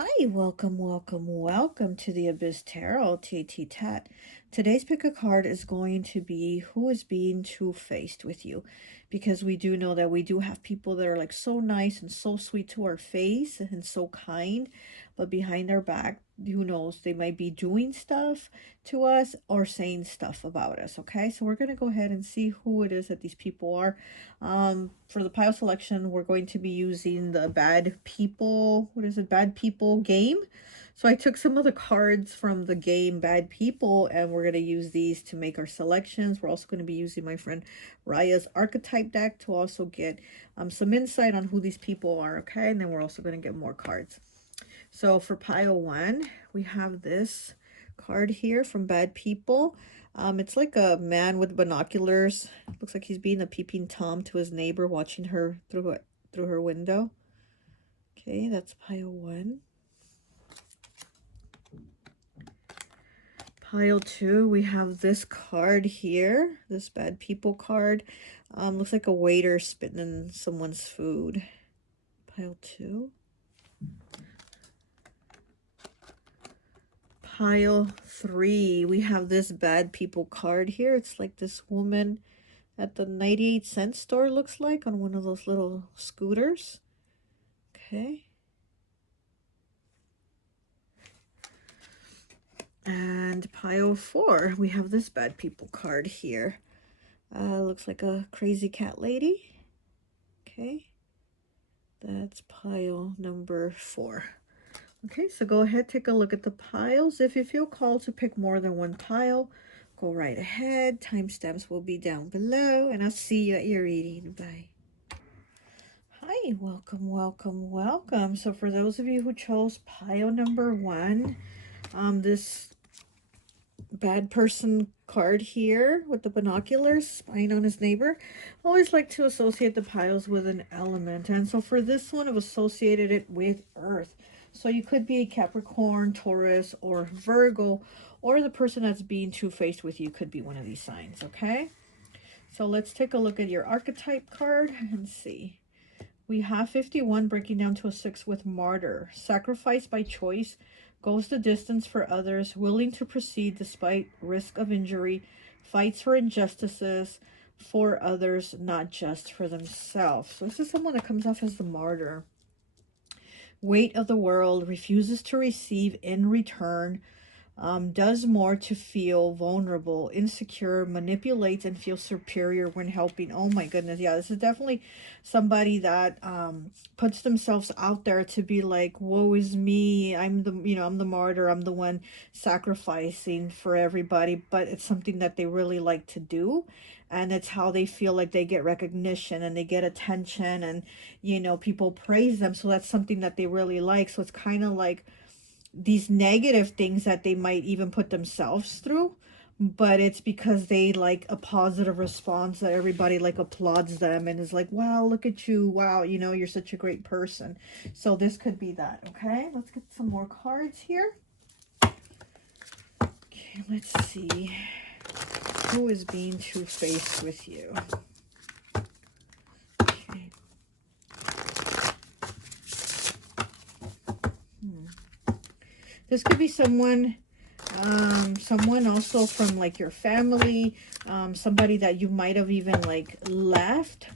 Hi, welcome to the Abyss Tarot T.A.T. Today's pick a card is going to be who is being two-faced with you, because we do know that we do have people that are like so nice and so sweet to our face and so kind, but behind our back, who knows, they might be doing stuff to us or saying stuff about us. Okay, so we're going to go ahead and see who it is that these people are. For the pile selection, we're going to be using the bad people, what is it, bad people game. So I took some of the cards from the game Bad People, and we're going to use these to make our selections. We're also going to be using my friend Raya's archetype deck to also get some insight on who these people are, okay? And then we're also going to get more cards. So for pile one, we have this card here from Bad People. It's like a man with binoculars. Looks like he's being a peeping Tom to his neighbor, watching her through her window. Okay, that's pile one. Pile two, we have this card here, this Bad People card. Looks like a waiter spitting in someone's food. Pile two. Pile three, we have this Bad People card here. It's like this woman at the 98-cent store, looks like, on one of those little scooters. Okay. And pile four, we have this Bad People card here. Looks like a crazy cat lady. Okay. That's pile number four. Okay, so go ahead, take a look at the piles. If you feel called to pick more than one pile, go right ahead. Timestamps will be down below, and I'll see you at your reading. Bye. Hi, welcome. So for those of you who chose pile number one, this bad person card here with the binoculars spying on his neighbor, I always like to associate the piles with an element. And so for this one, I've associated it with earth. So you could be a Capricorn, Taurus, or Virgo, or the person that's being two-faced with you could be one of these signs, okay? So let's take a look at your archetype card and see. We have 51 breaking down to a 6 with martyr. Sacrifice by choice, goes the distance for others, willing to proceed despite risk of injury, fights for injustices for others, not just for themselves. So this is someone that comes off as the martyr. Weight of the world, refuses to receive in return, does more to feel vulnerable, insecure, manipulates, and feels superior when helping. Oh my goodness, yeah, this is definitely somebody that puts themselves out there to be like, woe is me, I'm the martyr, I'm the one sacrificing for everybody. But it's something that they really like to do, and it's how they feel like they get recognition and they get attention, and people praise them, so that's something that they really like. So it's kind of like these negative things that they might even put themselves through, but it's because they like a positive response, that everybody like applauds them and is like, wow, look at you, wow, you're such a great person. So this could be that. Okay, let's get some more cards here. Okay, let's see who is being two-faced with you. Okay. This could be someone also from like your family, somebody that you might have even like left,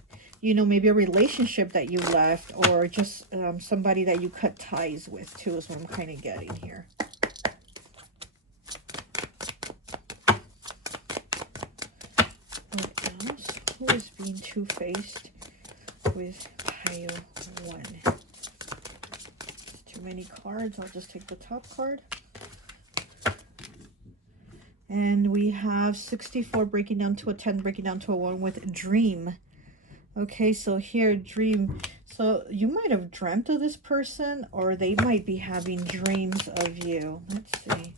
maybe a relationship that you left, or just somebody that you cut ties with too, is what I'm kind of getting here. What else? Who is being two-faced with pile one? Too many cards. I'll just take the top card. And we have 64 breaking down to a 10, breaking down to a 1 with dream. Okay, so here, dream. So you might have dreamt of this person, or they might be having dreams of you. Let's see.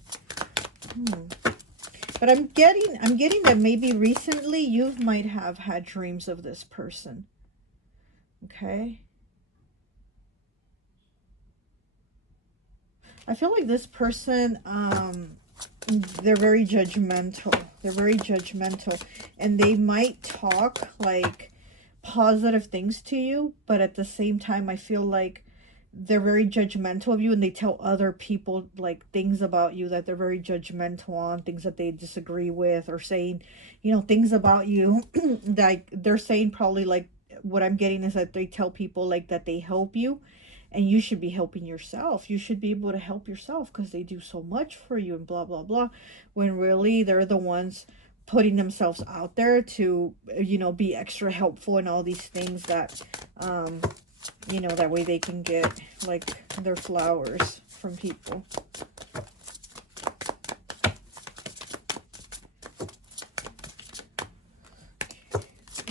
But I'm getting that maybe recently you might have had dreams of this person. Okay. I feel like this person, they're very judgmental. They're very judgmental. And they might talk like positive things to you, but at the same time, I feel like they're very judgmental of you, and they tell other people like things about you that they're very judgmental on, things that they disagree with, or saying, you know, things about you that they're saying probably like what I'm getting is that they tell people like that they help you, and you should be helping yourself. You should be able to help yourself because they do so much for you and blah blah blah, when really they're the ones putting themselves out there to, you know, be extra helpful and all these things that you know, that way they can get like their flowers from people.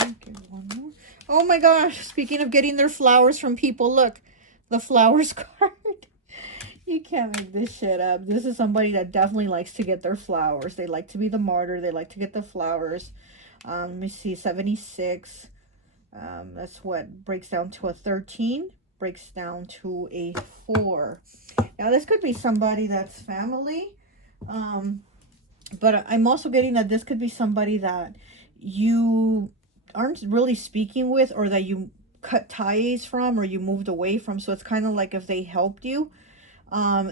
Okay, one more. Oh my gosh, speaking of getting their flowers from people, look, the flowers card. You can't make this shit up. This is somebody that definitely likes to get their flowers. They like to be the martyr. They like to get the flowers. Let me see, 76. That's what breaks down to a 13. Breaks down to a 4. Now, this could be somebody that's family. But I'm also getting that this could be somebody that you aren't really speaking with, or that you cut ties from, or you moved away from. So it's kind of like if they helped you,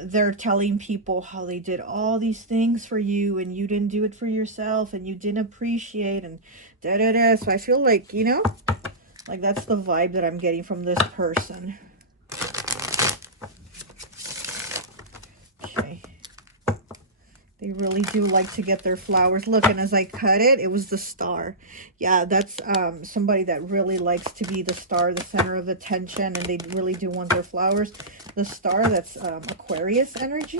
they're telling people how they did all these things for you and you didn't do it for yourself and you didn't appreciate and da da da. So I feel like, you know, like that's the vibe that I'm getting from this person. Okay. They really do like to get their flowers. Look, and as I cut it, it was the star. Yeah, that's somebody that really likes to be the star, the center of attention, and they really do want their flowers. The star, that's Aquarius energy.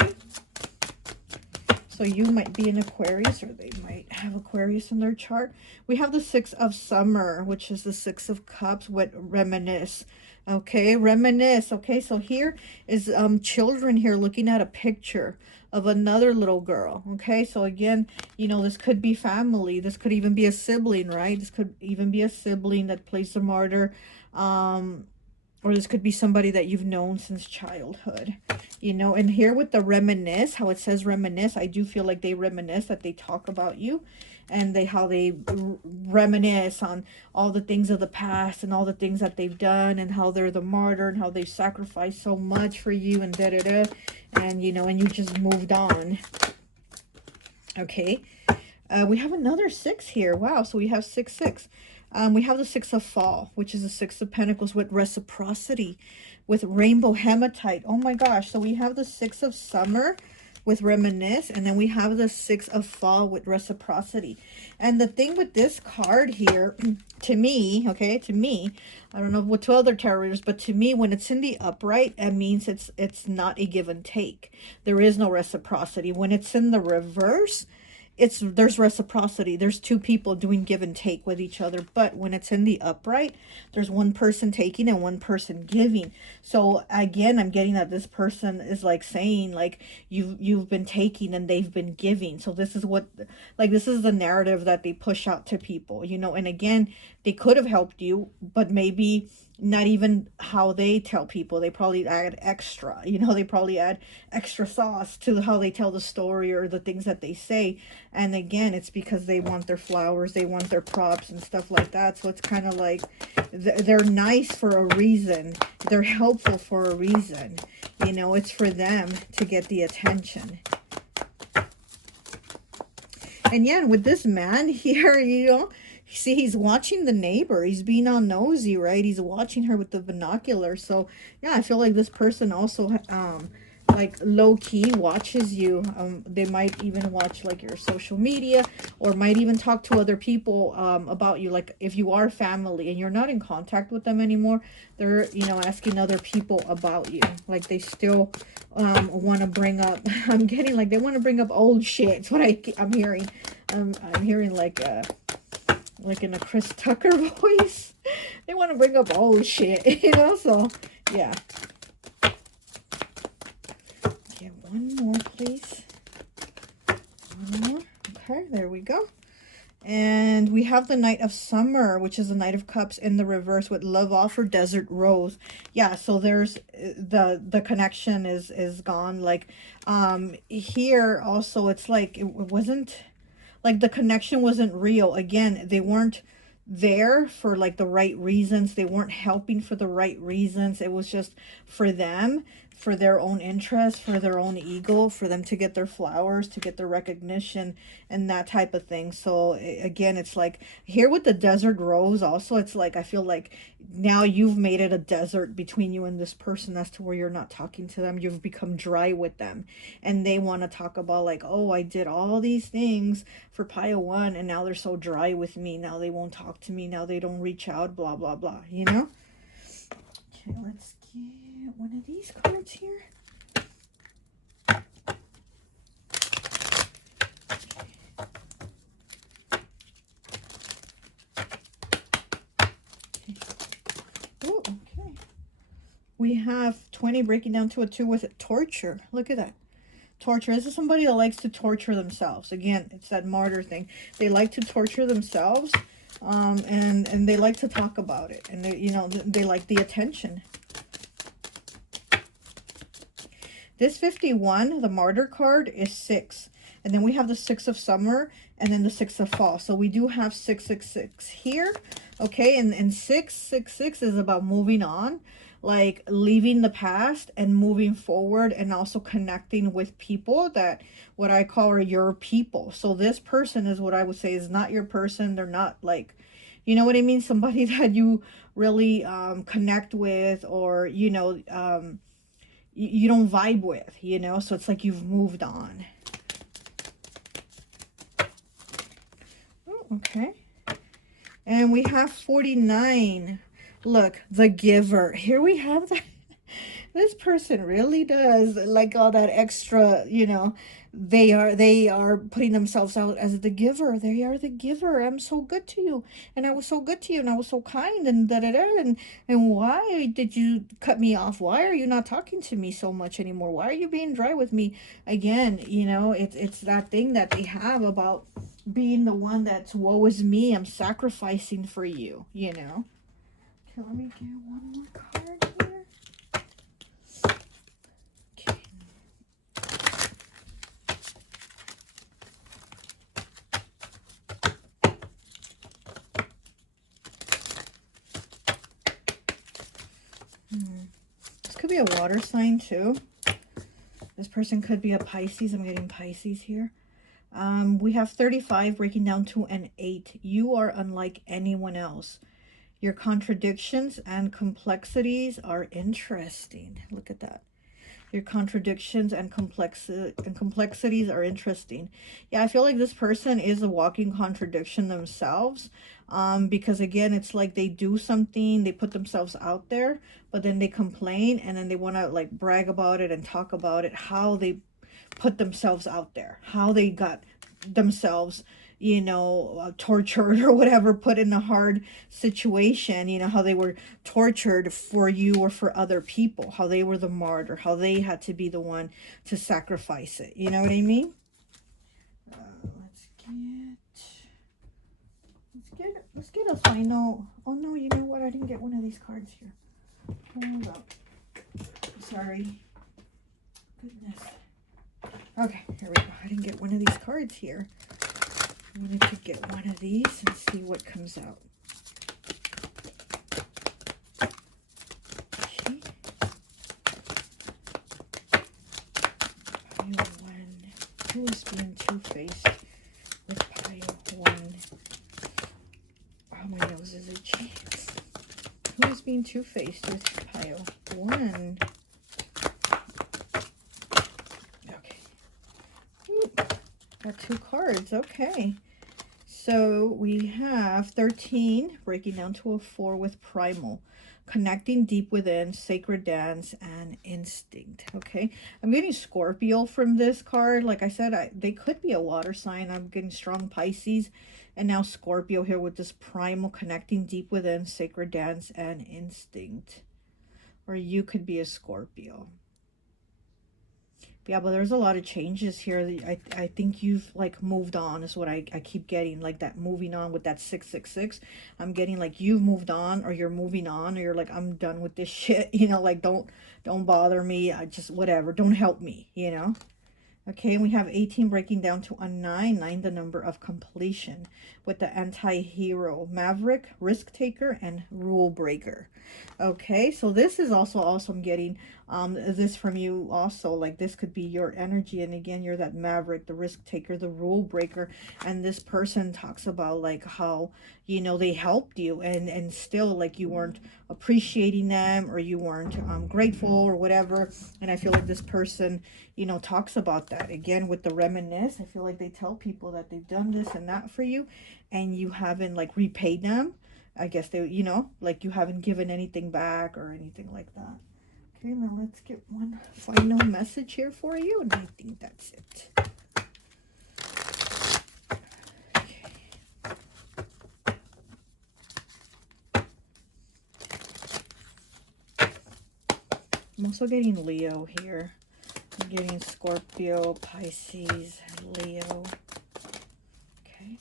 So you might be an Aquarius, or they might have Aquarius in their chart. We have the 6 of Summer, which is the 6 of Cups with Reminisce. Okay, reminisce. Okay, so here is children here looking at a picture of another little girl. Okay, so again, you know, this could be family. This could even be a sibling, right? This could even be a sibling that plays the martyr. Or this could be somebody that you've known since childhood, you know. And here with the reminisce, how it says reminisce, I do feel like they reminisce, that they talk about you, and how they reminisce on all the things of the past and all the things that they've done, and how they're the martyr and how they sacrificed so much for you and da da da, and you know, and you just moved on. Okay, we have another 6 here. Wow, so we have 6 6. We have the 6 of Fall, which is the 6 of Pentacles with reciprocity, with rainbow hematite. Oh my gosh. So we have the 6 of Summer with reminisce, and then we have the 6 of Fall with reciprocity. And the thing with this card here, to me, okay, to me, I don't know what to other tarot readers, but to me, when it's in the upright, it means it's not a give and take. There is no reciprocity. When it's in the reverse, there's reciprocity. There's 2 people doing give and take with each other. But when it's in the upright, there's one person taking and one person giving. So again, I'm getting that this person is like saying, like, you've been taking and they've been giving. So this is what, like, this is the narrative that they push out to people, you know. And again, they could have helped you, but maybe not even how they tell people. They probably add extra, you know, they probably add extra sauce to how they tell the story or the things that they say. And again, it's because they want their flowers, they want their props and stuff like that. So it's kind of like they're nice for a reason. They're helpful for a reason. You know, it's for them to get the attention. And yeah, with this man here, you know, see, he's watching the neighbor. He's being all nosy, right? He's watching her with the binocular. So yeah, I feel like this person also like low-key watches you. They might even watch like your social media, or might even talk to other people about you. Like if you are family and you're not in contact with them anymore, they're, you know, asking other people about you. Like they still want to bring up, I'm getting like they want to bring up old shit. It's what I'm hearing. I'm hearing like in a Chris Tucker voice. They want to bring up old shit, you know. So yeah. Okay, one more please. One more. Okay, there we go. And we have the Knight of Summer, which is the Knight of Cups in the reverse with Love Offer, Desert Rose. Yeah, so there's the connection is gone. Like here also, it's like it wasn't, like the connection wasn't real. Again, they weren't there for like the right reasons. They weren't helping for the right reasons. It was just for them, for their own interest, for their own ego, for them to get their flowers, to get their recognition and that type of thing. So again, it's like here with the desert rose also, it's like I feel like now you've made it a desert between you and this person as to where you're not talking to them. You've become dry with them, and they want to talk about like, oh, I did all these things for pile 1 and now they're so dry with me. Now they won't talk to me. Now they don't reach out, blah blah blah, you know. Okay, let's get one of these cards here. Oh, okay. We have 20 breaking down to a 2 with torture. Look at that. Torture. This is somebody that likes to torture themselves. Again, it's that martyr thing. They like to torture themselves, and they like to talk about it. And they, you know, they like the attention. This 51, the martyr card, is 6. And then we have the 6 of summer and then the 6 of fall. So we do have 666 here. Okay, and 666 is about moving on, like leaving the past and moving forward, and also connecting with people that what I call are your people. So this person is what I would say is not your person. They're not like, you know what I mean? Somebody that you really connect with, or, you know, you don't vibe with, you know? So it's like you've moved on. Oh, okay. And we have 49. Look, the giver. Here we have that. This person really does like all that extra, you know. They are putting themselves out as the giver. They are the giver. I'm so good to you, and I was so good to you, and I was so kind, and da da da. And why did you cut me off? Why are you not talking to me so much anymore? Why are you being dry with me again? You know, it's that thing that they have about being the one that's woe is me. I'm sacrificing for you. You know. Okay, let me get one more card here. Okay. This could be a water sign too. This person could be a Pisces. I'm getting Pisces here. We have 35 breaking down to an 8. You are unlike anyone else. Your contradictions and complexities are interesting. Look at that. Your contradictions and complexities are interesting. Yeah, I feel like this person is a walking contradiction themselves. Because again, it's like they do something, they put themselves out there, but then they complain, and then they want to like brag about it and talk about it, how they put themselves out there, how they got themselves, you know, tortured or whatever, put in a hard situation, you know, how they were tortured for you or for other people, how they were the martyr, how they had to be the one to sacrifice it. You know what I mean? Let's get a final. Oh no, you know what? I didn't get one of these cards here. Hold up. Sorry. Goodness. Okay, here we go. I didn't get one of these cards here. I wanted to get one of these and see what comes out. Okay. Pile 1. Who is being two-faced with pile 1? Oh, my nose is itchy. Who is being two-faced with pile 1? Okay. Ooh, got 2 cards. Okay. So we have 13, breaking down to a 4 with primal. Connecting deep within, sacred dance, and instinct. Okay. I'm getting Scorpio from this card. Like I said, they could be a water sign. I'm getting strong Pisces. And now Scorpio here with this primal, connecting deep within, sacred dance, and instinct. Or you could be a Scorpio. Yeah, but there's a lot of changes here. I think you've like moved on is what I keep getting, like that moving on with that 666. I'm getting like you've moved on, or you're moving on, or you're like, I'm done with this shit, you know, like don't bother me. I just, whatever, don't help me, you know. Okay, and we have 18 breaking down to a 9, 9 the number of completion, with the anti-hero, maverick, risk taker, and rule breaker. Okay, so this is also awesome getting this from you also. Like, this could be your energy, and again, you're that maverick, the risk taker, the rule breaker, and this person talks about like how, you know, they helped you, and still like you weren't appreciating them, or you weren't grateful or whatever. And I feel like this person, you know, talks about that again with the reminisce. I feel like they tell people that they've done this and that for you, and you haven't like repaid them. I guess they, you know, like you haven't given anything back or anything like that. Okay, now let's get one final message here for you, and I think that's it. Okay. I'm also getting Leo here. I'm getting Scorpio, Pisces, Leo. Okay.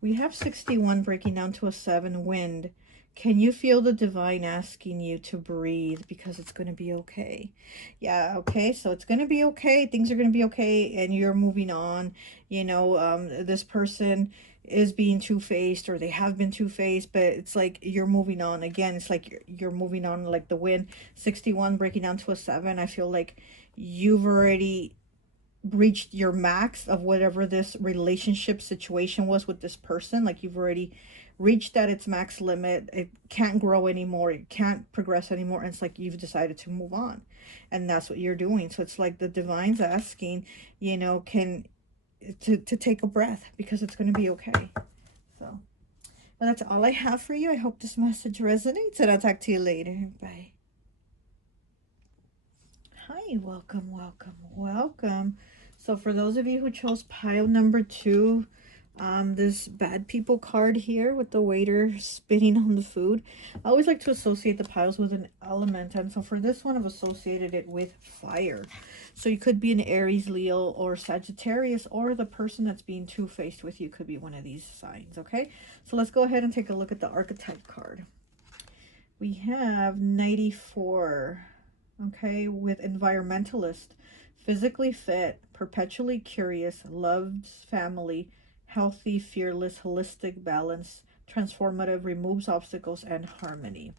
We have 61 breaking down to a 7, wind. Can you feel the divine asking you to breathe, because it's going to be okay? Yeah, okay, so it's going to be okay. Things are going to be okay, and you're moving on. You know, this person is being two-faced, or they have been two-faced, but it's like you're moving on. Again, it's like you're moving on like the wind. 61 breaking down to a 7. I feel like you've already reached your max of whatever this relationship situation was with this person. Like, you've already reached at its max limit. It can't grow anymore, it can't progress anymore, and it's like you've decided to move on, and that's what you're doing. So it's like the divine's asking, you know, can to take a breath, because it's going to be okay. So, well, that's all I have for you. I hope this message resonates, and I'll talk to you later. Bye. Hi, welcome, welcome, welcome. So for those of you who chose pile number 2, this bad people card here with the waiter spitting on the food, I always like to associate the piles with an element, and so for this one I've associated it with fire. So you could be an Aries, Leo, or Sagittarius, or the person that's being two-faced with you could be one of these signs. Okay, so let's go ahead and take a look at the archetype card. We have 94. Okay, with environmentalist, physically fit, perpetually curious, loves family, healthy, fearless, holistic, balance, transformative, removes obstacles, and harmony.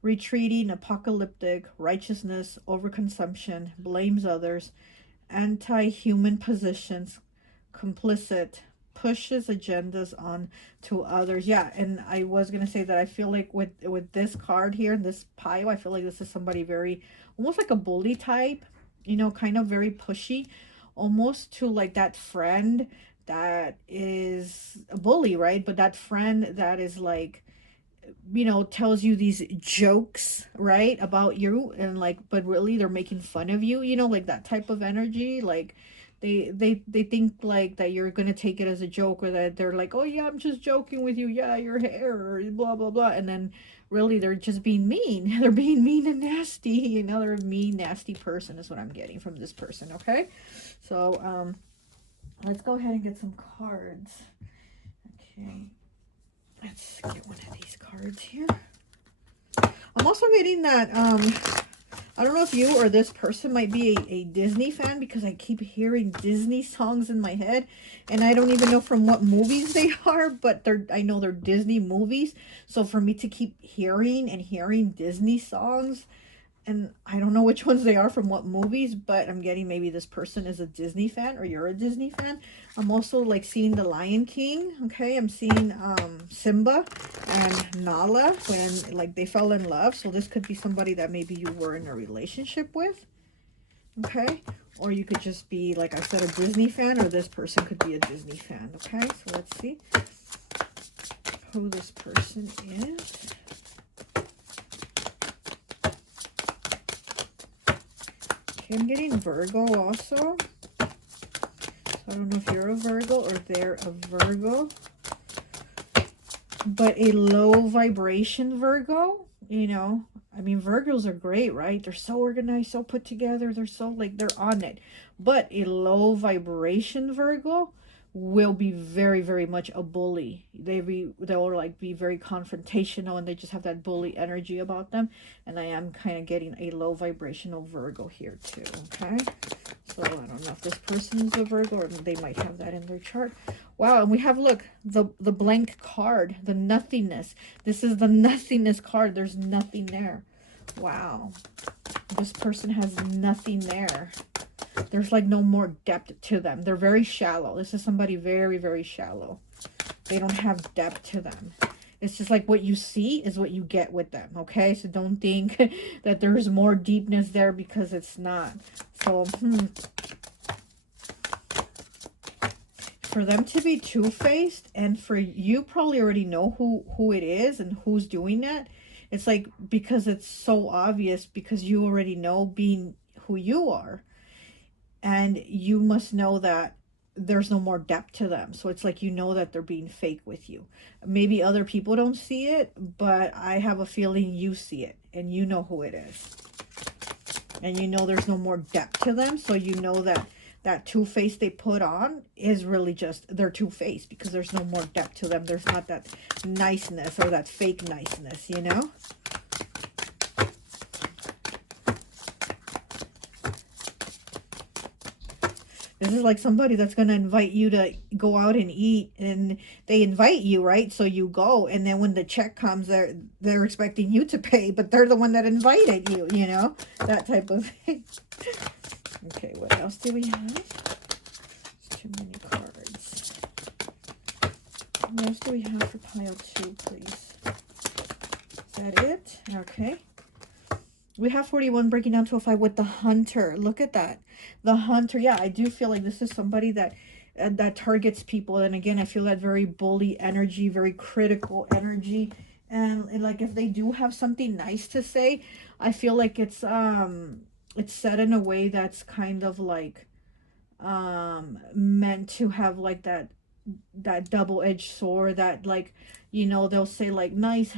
Retreating, apocalyptic, righteousness, overconsumption, blames others, anti-human positions, complicit, pushes agendas on to others. Yeah, and I was gonna say that I feel like with this card here, this pile, I feel like this is somebody very, almost like a bully type, you know, kind of very pushy, almost to like that friend that is a bully, right? But that friend that is like, you know, tells you these jokes, right, about you, and like, but really they're making fun of you, you know, like that type of energy. Like they think like that you're gonna take it as a joke, or that they're like, oh yeah, I'm just joking with you, yeah, your hair, or blah blah blah, and then really they're just being mean. They're being mean and nasty, you know, they're a mean, nasty person is what I'm getting from this person. Okay, so let's go ahead and get some cards. Okay, let's get one of these cards here. I'm also getting that, I don't know if you or this person might be a Disney fan, because I keep hearing Disney songs in my head, and I don't even know from what movies they are, but I know they're Disney movies. So for me to keep hearing and hearing Disney songs, and I don't know which ones they are from what movies, but I'm getting maybe this person is a Disney fan, or you're a Disney fan. I'm also like seeing The Lion King. Okay, I'm seeing Simba and Nala when like they fell in love. So this could be somebody that maybe you were in a relationship with. Okay, or you could just be, like I said, a Disney fan, or this person could be a Disney fan. Okay, so let's see who this person is. Okay, I'm getting Virgo also. So I don't know if you're a Virgo or they're a Virgo. But a low vibration Virgo, you know. I mean, Virgos are great, right? They're so organized, so put together. They're so, like, they're on it. But a low vibration Virgo will be very, very much a bully. They'll like be very confrontational, and they just have that bully energy about them. And I am kind of getting a low vibrational Virgo here too. Okay, So I don't know if this person is a Virgo, or they might have that in their chart. Wow, and we have, look, the blank card, the nothingness. This is the nothingness card. There's nothing there. Wow. This person has nothing there. There's like no more depth to them. They're very shallow. This is somebody very, very shallow. They don't have depth to them. It's just like what you see is what you get with them, okay? So don't think that there's more deepness there, because it's not. So, for them to be two-faced, and for you probably already know who it is and who's doing that. It's like, because it's so obvious, because you already know, being who you are. And you must know that there's no more depth to them. So it's like, you know that they're being fake with you. Maybe other people don't see it, but I have a feeling you see it, and you know who it is. And you know there's no more depth to them. So you know that that two-face they put on is really just, they're two-faced, because there's no more depth to them. There's not that niceness or that fake niceness, you know? This is like somebody that's going to invite you to go out and eat, and they invite you, right? So you go, and then when the check comes, they're expecting you to pay, but they're the one that invited you, you know? That type of thing. Okay, what else do we have? Too many cards. What else do we have for pile 2, please? Is that it? Okay. We have 41 breaking down to a 5 with the hunter. Look at that. The hunter. Yeah, I do feel like this is somebody that that targets people. And again, I feel that very bully energy, very critical energy. And like, if they do have something nice to say, I feel like it's said in a way that's kind of like meant to have like that double-edged sword, that, like, you know, they'll say like nice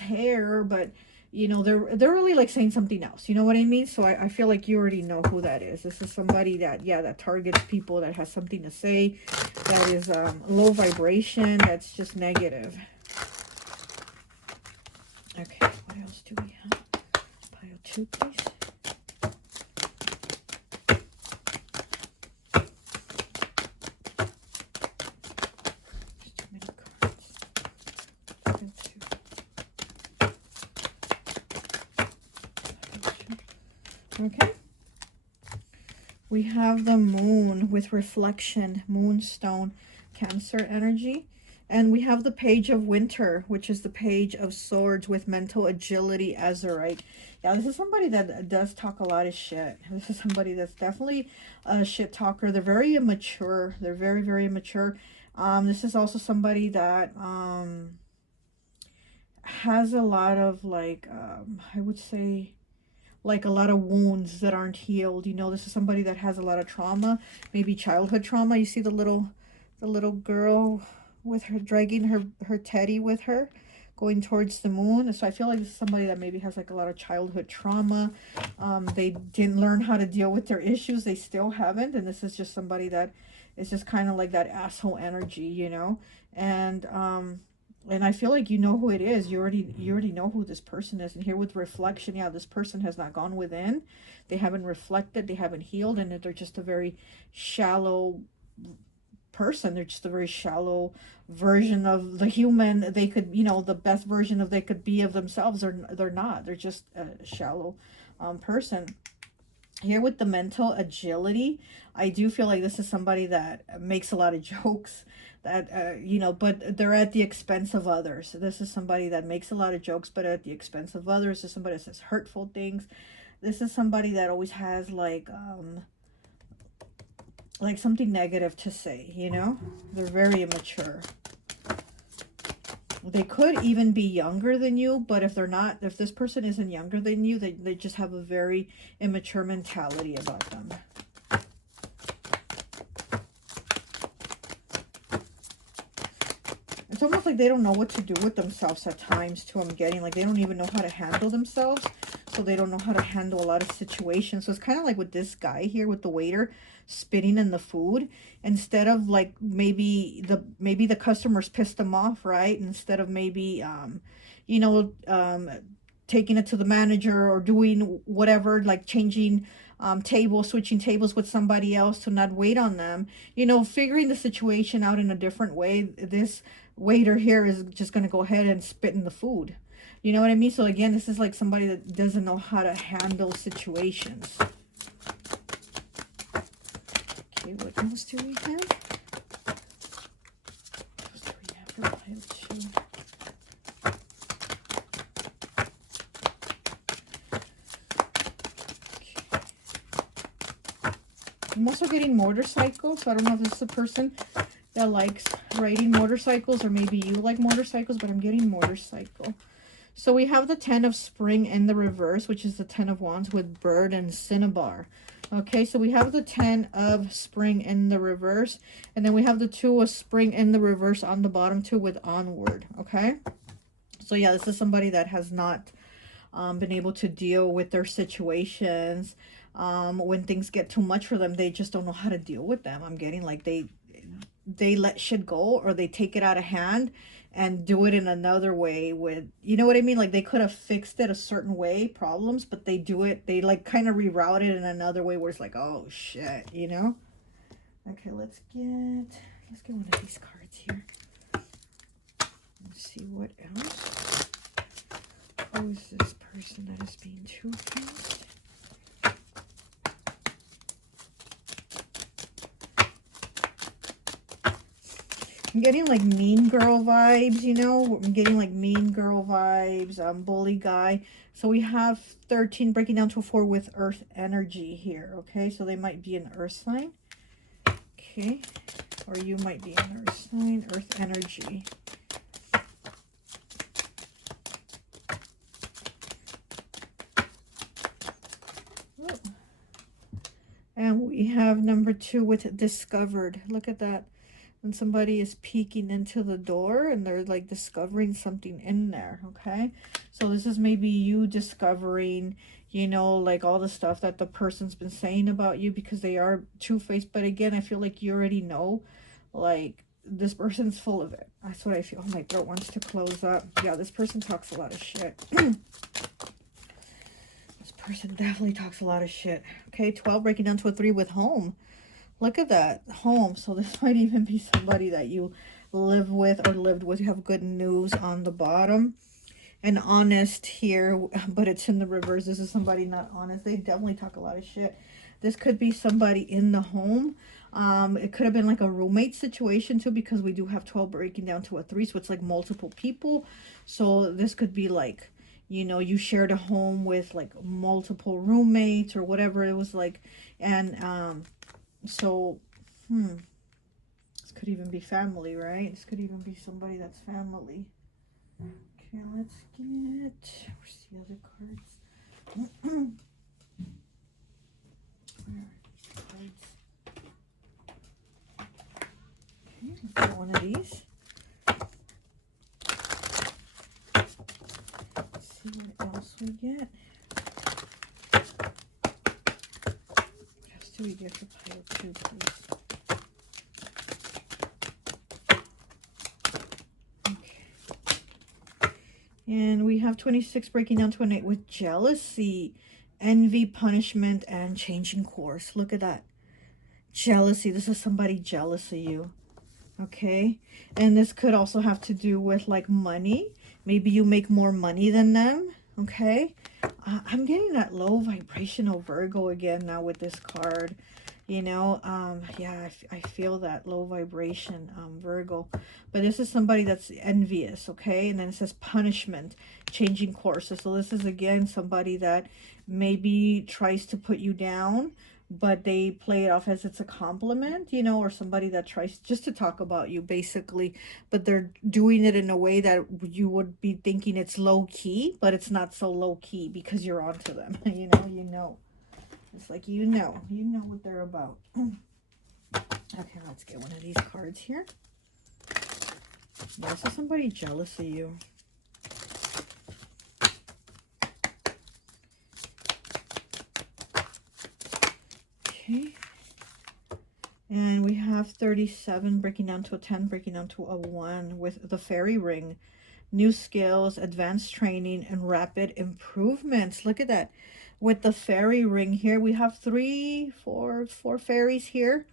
hair, but you know, they're really like saying something else, you know what I mean? So I feel like you already know who that is. This is somebody that, yeah, that targets people, that has something to say, that is low vibration, that's just negative. Okay, what else do we have? Pile 2, please. Okay, we have the moon with reflection, moonstone, Cancer energy. And we have the page of winter, which is the page of swords with mental agility, azurite. Yeah, this is somebody that does talk a lot of shit. This is somebody that's definitely a shit talker. They're very immature. They're very, very immature. This is also somebody that has a lot of, like, I would say, like, a lot of wounds that aren't healed. You know, this is somebody that has a lot of trauma, maybe childhood trauma. You see the little girl with her, dragging her teddy with her, going towards the moon. So I feel like this is somebody that maybe has like a lot of childhood trauma. They didn't learn how to deal with their issues. They still haven't. And this is just somebody that is just kind of like that asshole energy, you know. And I feel like you know who it is. You already know who this person is. And here with reflection, yeah, this person has not gone within. They haven't reflected. They haven't healed. And they're just a very shallow person. They're just a very shallow version of the human they could, you know, the best version of they could be of themselves. They're not. They're just a shallow person. Here with the mental agility, I do feel like this is somebody that makes a lot of jokes, that you know, but they're at the expense of others. So this is somebody that makes a lot of jokes, but at the expense of others. This is somebody that says hurtful things. This is somebody that always has like something negative to say, you know. They're very immature. They could even be younger than you, but if they're not, if this person isn't younger than you, they just have a very immature mentality about them. It's almost like they don't know what to do with themselves at times too. I'm getting like they don't even know how to handle themselves. So they don't know how to handle a lot of situations. So it's kind of like with this guy here with the waiter spitting in the food. Instead of like maybe the customers pissed them off, right? Instead of maybe taking it to the manager or doing whatever, like changing switching tables with somebody else to not wait on them, you know, figuring the situation out in a different way. This waiter here is just going to go ahead and spit in the food. You know what I mean? So again, this is like somebody that doesn't know how to handle situations. Okay, what else do we have? What else do we have for pile 2? I'm also getting motorcycles, so I don't know if this is a person that likes riding motorcycles, or maybe you like motorcycles, but I'm getting motorcycle. So we have the 10 of Spring in the reverse, which is the 10 of Wands with Bird and Cinnabar. Okay, so we have the 10 of Spring in the reverse, and then we have the 2 of Spring in the reverse on the bottom too with Onward. Okay, so yeah, this is somebody that has not been able to deal with their situations. When things get too much for them, they just don't know how to deal with them. I'm getting like they let shit go, or they take it out of hand and do it in another way with, you know what I mean? Like they could have fixed it a certain way, problems, but they do it, they like kind of reroute it in another way where it's like, oh shit, you know? Okay, let's get one of these cards here. Let's see what else. Who is this person that is being two-faced? I'm getting like mean girl vibes, you know? I'm getting like mean girl vibes, bully guy. So we have 13 breaking down to a 4 with earth energy here, okay? So they might be an earth sign, okay? Or you might be an earth sign, earth energy. Oh. And we have number 2 with discovered. Look at that. When somebody is peeking into the door and they're like discovering something in there, okay? So this is maybe you discovering, you know, like all the stuff that the person's been saying about you, because they are two-faced. But again, I feel like you already know, like, this person's full of it. That's what I feel. My throat wants to close up. Yeah, this person talks a lot of shit. This person definitely talks a lot of shit. Okay, 12 breaking down to a 3 with home. Look at that, home. So this might even be somebody that you live with or lived with. You have good news on the bottom. And honest here, but it's in the reverse. This is somebody not honest. They definitely talk a lot of shit. This could be somebody in the home. It could have been like a roommate situation too, because we do have 12 breaking down to a 3. So it's like multiple people. So this could be like, you know, you shared a home with like multiple roommates or whatever it was like. And so, this could even be family, right? This could even be somebody that's family. Okay, let's get, where's the other cards? Where are these cards? Okay, let's get one of these. Let's see what else we get. What else do we get for pile 2, please? And we have 26 breaking down to an 8 with jealousy, envy, punishment, and changing course. Look at that. Jealousy. This is somebody jealous of you. Okay. And this could also have to do with like money. Maybe you make more money than them. Okay. I'm getting that low vibrational Virgo again now with this card. You know, yeah, I feel that low vibration Virgo. But this is somebody that's envious, okay? And then it says punishment, changing courses. So this is, again, somebody that maybe tries to put you down, but they play it off as it's a compliment, you know, or somebody that tries just to talk about you, basically. But they're doing it in a way that you would be thinking it's low-key, but it's not so low-key because you're onto them, you know. It's like, you know what they're about. Okay, let's get one of these cards here. Yeah, this is somebody jealous of you. Okay. And we have 37 breaking down to a 10, breaking down to a 1 with the fairy ring. new skills, advanced training, and rapid improvements. Look at that. With the fairy ring here, we have four fairies here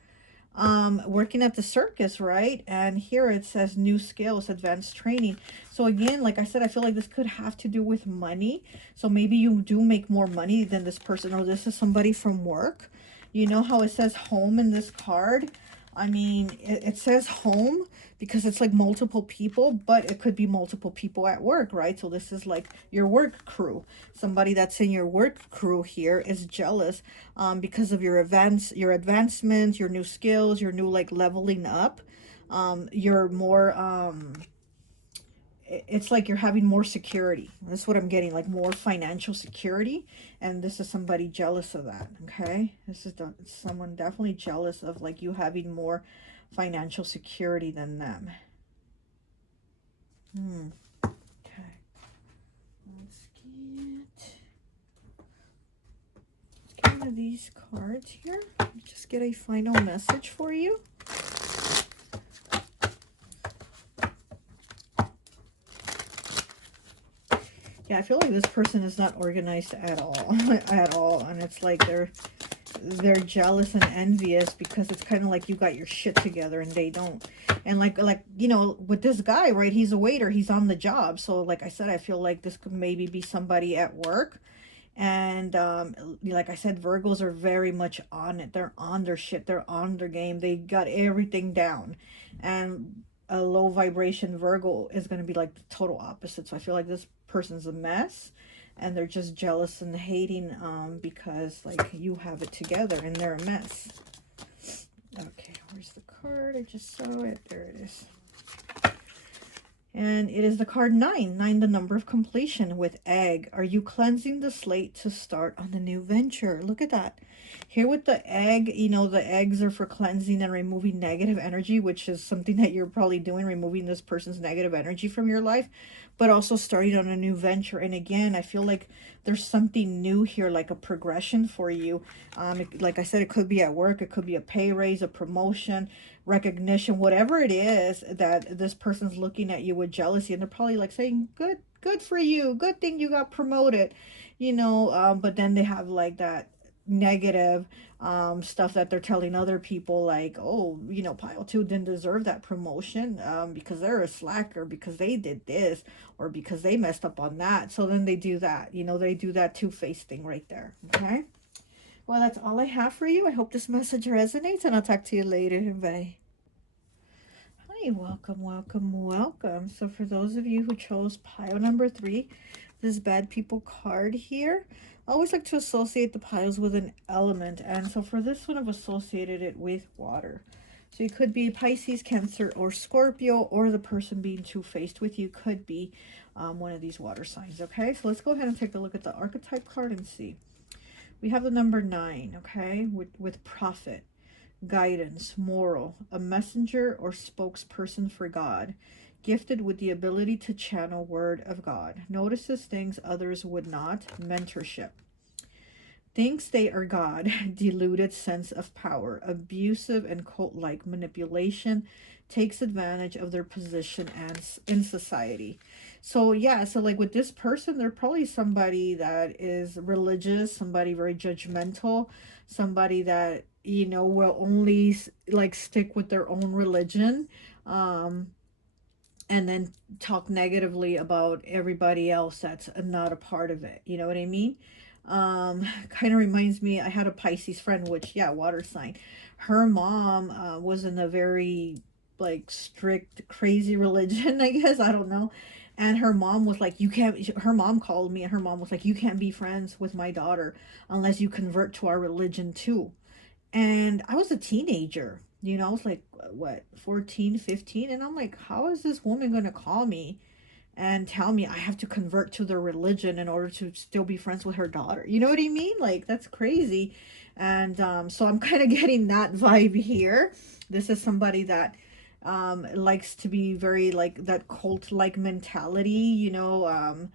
working at the circus, right? And here it says new skills, advanced training. So again, like I said, I feel like this could have to do with money. So maybe you do make more money than this person, or this is somebody from work. You know how it says home in this card? I mean, it says home because it's like multiple people, but it could be multiple people at work, right? So this is like your work crew. Somebody that's in your work crew here is jealous because of your events, your advancements, your new skills, your new like leveling up. You're more it's like you're having more security. That's what I'm getting, like more financial security. And this is somebody jealous of that. Okay, this is someone definitely jealous of like you having more financial security than them. Okay, let's get one of these cards here. Just get a final message for you. Yeah, I feel like this person is not organized at all, at all. And it's like they're jealous and envious because it's kind of like you got your shit together and they don't. And like you know, with this guy, right? He's a waiter. He's on the job. So like I said, I feel like this could maybe be somebody at work. And like I said, Virgos are very much on it. They're on their shit. They're on their game. They got everything down. And a low vibration Virgo is going to be like the total opposite. So I feel like this person's a mess and they're just jealous and hating because like you have it together and they're a mess. Okay, where's the card? I just saw it. There it is. And it is the card 9. 9, the number of completion with egg. Are you cleansing the slate to start on the new venture? Look at that. Here with the egg, you know, the eggs are for cleansing and removing negative energy, which is something that you're probably doing, removing this person's negative energy from your life, but also starting on a new venture. And again, I feel like there's something new here, like a progression for you. Like I said, it could be at work, it could be a pay raise, a promotion, recognition, whatever it is that this person's looking at you with jealousy, and they're probably like saying, good for you, good thing you got promoted, you know. But then they have like that negative stuff that they're telling other people, like, oh, you know, pile 2 didn't deserve that promotion because they're a slacker, because they did this, or because they messed up on that. So then they do that, you know, they do that two-faced thing right there. Okay, well, that's all I have for you. I hope this message resonates, and I'll talk to you later. Bye. Hi, welcome, welcome, welcome. So for those of you who chose pile number 3, this bad people card here, I always like to associate the piles with an element. And so for this one, I've associated it with water. So it could be Pisces, Cancer, or Scorpio, or the person being two-faced with you could be one of these water signs. Okay, so let's go ahead and take a look at the archetype card and see. We have the number 9, okay, with prophet, guidance, moral, a messenger or spokesperson for God, gifted with the ability to channel word of God, notices things others would not, mentorship, thinks they are God, deluded sense of power, abusive and cult-like manipulation, takes advantage of their position as in society. So yeah, so like with this person, they're probably somebody that is religious, somebody very judgmental, somebody that, you know, will only like stick with their own religion, and then talk negatively about everybody else that's not a part of it. You know what I mean? Kind of reminds me, I had a Pisces friend, which, yeah, water sign. Her mom was in a very like strict, crazy religion, I guess. I don't know. And her mom was like, you can't, her mom called me and her mom was like, you can't be friends with my daughter unless you convert to our religion too. And I was a teenager, you know, I was like, what, 14, 15? And I'm like, how is this woman going to call me and tell me I have to convert to their religion in order to still be friends with her daughter? You know what I mean? Like, that's crazy. And so I'm kind of getting that vibe here. This is somebody that likes to be very like that cult-like mentality, you know,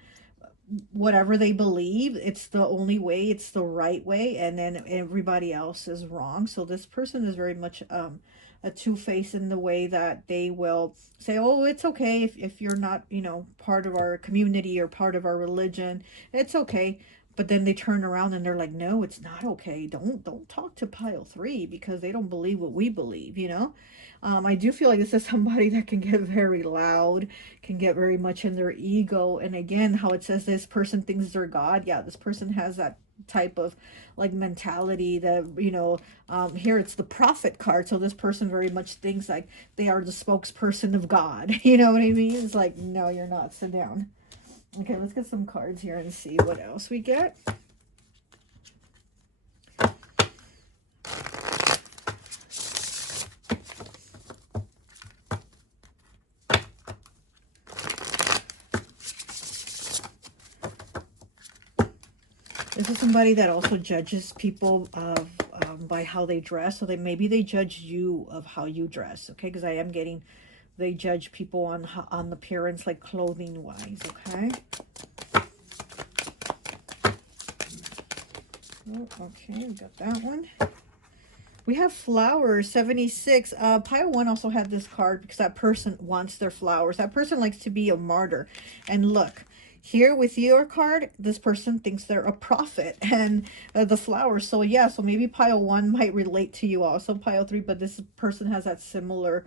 whatever they believe, it's the only way, it's the right way, and then everybody else is wrong. So this person is very much a a two-faced in the way that they will say, oh, it's okay if you're not, you know, part of our community or part of our religion, it's okay. But then they turn around and they're like, no, it's not okay. Don't talk to pile 3 because they don't believe what we believe, you know. I do feel like this is somebody that can get very loud, can get very much in their ego. And again, how it says this person thinks they're God. Yeah, this person has that type of like mentality that, you know, here it's the prophet card. So this person very much thinks like they are the spokesperson of God. You know what I mean? It's like, no, you're not. Sit down. Okay, let's get some cards here and see what else we get. This is somebody that also judges people of by how they dress. So maybe they judge you of how you dress. Okay, because I am getting they judge people on appearance, like clothing wise. Okay. Oh, okay, we got that one. We have flowers, 76. Pile 1 also had this card because that person wants their flowers. That person likes to be a martyr. And look, here with your card, this person thinks they're a prophet and the flowers. So yeah, so maybe pile 1 might relate to you also, pile 3, but this person has that similar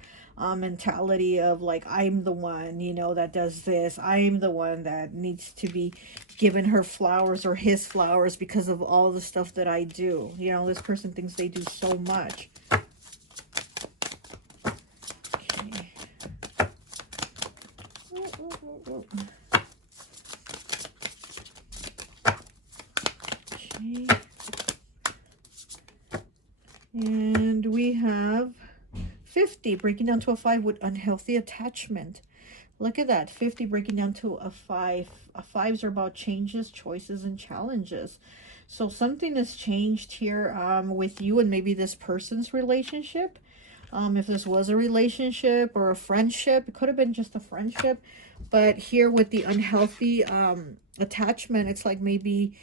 mentality of like, I'm the one, you know, that does this. I'm the one that needs to be given her flowers or his flowers because of all the stuff that I do. You know, this person thinks they do so much. Okay. Okay. And we have 50 breaking down to a 5 with unhealthy attachment. Look at that, 50 breaking down to a 5. Fives are about changes, choices, and challenges. So something has changed here with you and maybe this person's relationship. If this was a relationship or a friendship, it could have been just a friendship. But here with the unhealthy attachment, it's like maybe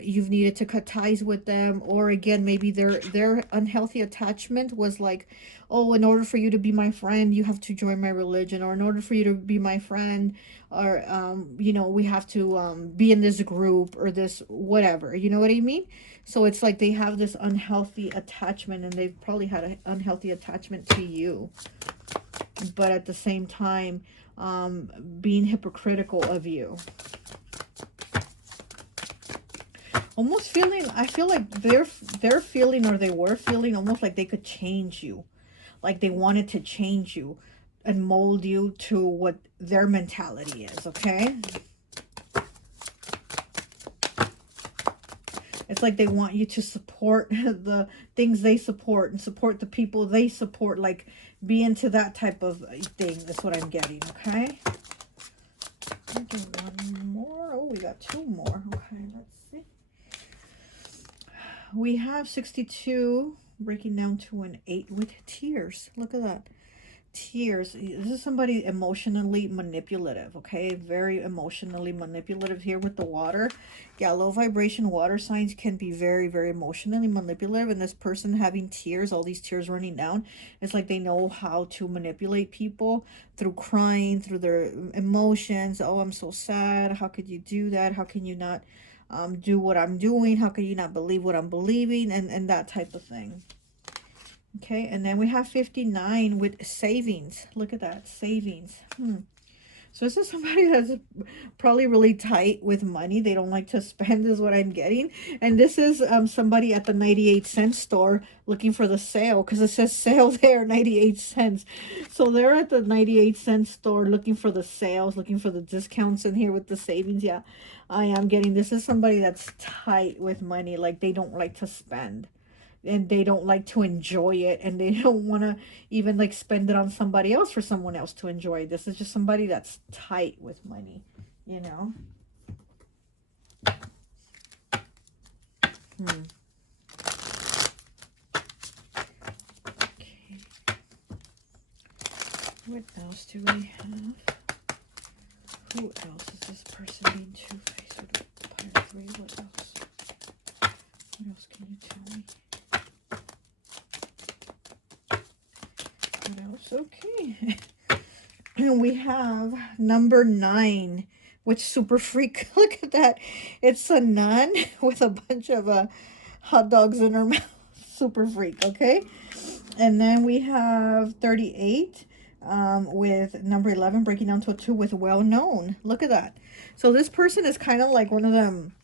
you've needed to cut ties with them, or again, maybe their unhealthy attachment was like, oh, in order for you to be my friend, you have to join my religion, or in order for you to be my friend, or you know, we have to be in this group or this whatever, you know what I mean? So it's like they have this unhealthy attachment, and they've probably had an unhealthy attachment to you, but at the same time being hypocritical of you. Almost feeling, I feel like they're feeling, or they were feeling almost like they could change you. Like they wanted to change you and mold you to what their mentality is, okay? It's like they want you to support the things they support and support the people they support, like be into that type of thing. That's what I'm getting, okay? I'll do one more. Oh, we got 2 more. Okay, let's see. We have 62 breaking down to an 8 with tears. Look at that. Tears. This is somebody emotionally manipulative, okay? Very emotionally manipulative here with the water. Yeah, low vibration water signs can be very, very emotionally manipulative. And this person having tears, all these tears running down, it's like they know how to manipulate people through crying, through their emotions. Oh, I'm so sad. How could you do that? How can you not do what I'm doing? How can you not believe what I'm believing? And that type of thing. Okay, and then we have 59 with savings. Look at that, savings. So this is somebody that's probably really tight with money. They don't like to spend is what I'm getting. And this is somebody at the 98-cent store looking for the sale, because it says sale there, 98 cents. So they're at the 98-cent store looking for the sales, looking for the discounts in here with the savings. Yeah, I am getting, this is somebody that's tight with money. Like they don't like to spend. And they don't like to enjoy it, and they don't want to even like spend it on somebody else for someone else to enjoy. This is just somebody that's tight with money, you know. Okay, what else do we have? Who else is this person being two-faced with Pile 3? What else? What else can you tell me? Okay. And we have number 9, which super freak. Look at that. It's a nun with a bunch of hot dogs in her mouth. Super freak, okay? And then we have 38 with number 11 breaking down to a 2 with well known. Look at that. So this person is kind of like one of them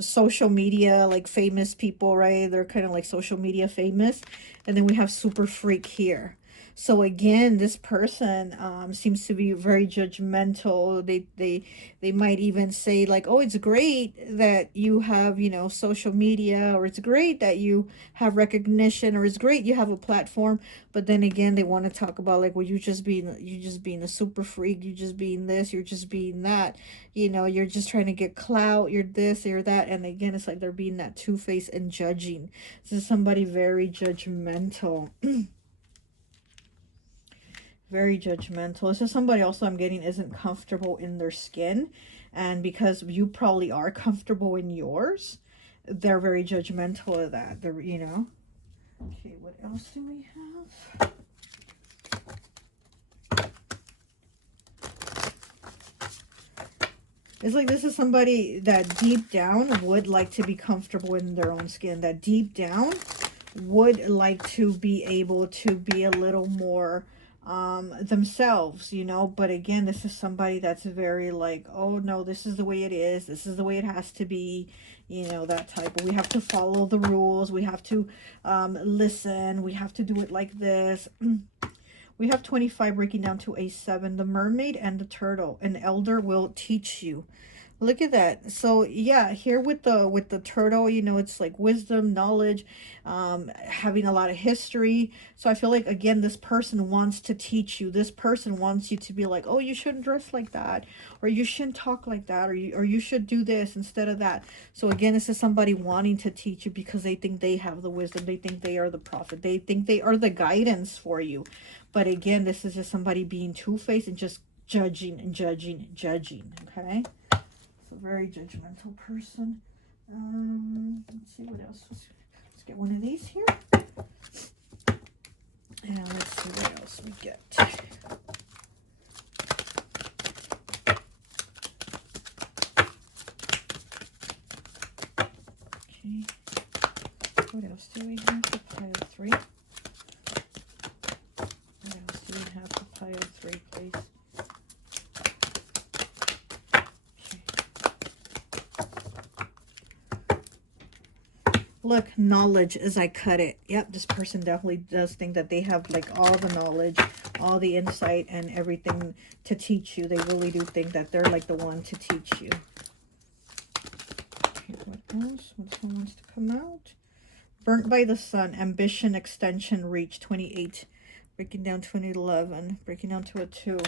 social media, like famous people, right? They're kind of like social media famous. And then we have super freak here. So again, this person seems to be very judgmental. They might even say like, oh, it's great that you have, you know, social media, or it's great that you have recognition, or it's great you have a platform. But then again, they want to talk about like, well, you just being a super freak, you just being this, you're just being that, you know, you're just trying to get clout, you're this, you're that. And again, it's like they're being that two-faced and judging. This is somebody very judgmental. Very judgmental. This is somebody also I'm getting isn't comfortable in their skin. And because you probably are comfortable in yours, they're very judgmental of that. They're, you know. Okay, what else do we have? It's like this is somebody that deep down would like to be comfortable in their own skin. That deep down would like to be able to be a little more themselves, you know. But again, this is somebody that's very like, oh no, this is the way it is, this is the way it has to be, you know, that type of, we have to follow the rules, we have to listen, we have to do it like this. We have 25 breaking down to a 7, the mermaid and the turtle. An elder will teach you. Look at that. So yeah, here with the turtle, you know, it's like wisdom, knowledge, having a lot of history. So I feel like again, this person wants to teach you. This person wants you to be like, oh, you shouldn't dress like that, or you shouldn't talk like that, or you should do this instead of that. So again, this is somebody wanting to teach you because they think they have the wisdom. They think they are the prophet. They think they are the guidance for you. But again, this is just somebody being two-faced and just judging and judging and judging. Okay. A very judgmental person. Let's see what else. Let's get one of these here. And let's see what else we get. Okay. What else do we have? The pile 3. What else do we have? The pile 3, please. Look, knowledge as I cut it. Yep, this person definitely does think that they have like all the knowledge, all the insight and everything to teach you. They really do think that they're like the one to teach you. Okay, what else? What else wants to come out? Burnt by the sun, ambition, extension, reach, 28. Breaking down 2011, breaking down to a 2.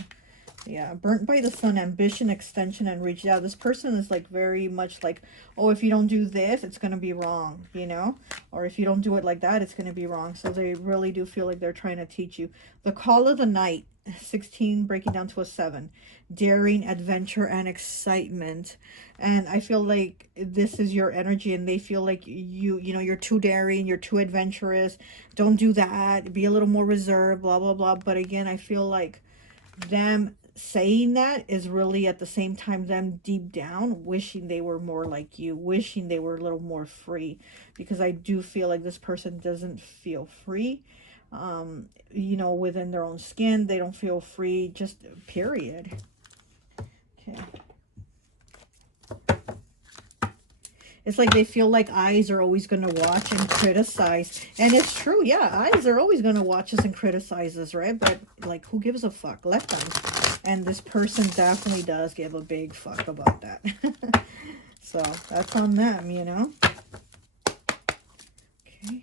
Yeah, burnt by the sun, ambition, extension, and reach. Yeah, this person is like very much like, oh, if you don't do this, it's going to be wrong, you know? Or if you don't do it like that, it's going to be wrong. So they really do feel like they're trying to teach you. The call of the night, 16, breaking down to a 7. Daring, adventure, and excitement. And I feel like this is your energy, and they feel like you know, you're too daring, you're too adventurous. Don't do that. Be a little more reserved, blah, blah, blah. But again, I feel like them saying that is really at the same time them deep down wishing they were more like you, wishing they were a little more free, because I do feel like this person doesn't feel free, you know, within their own skin. They don't feel free, just period. Okay. It's like they feel like eyes are always going to watch and criticize. And it's true. Yeah, eyes are always going to watch us and criticize us, right? But like, who gives a fuck? Let them. And this person definitely does give a big fuck about that. So that's on them, you know? Okay.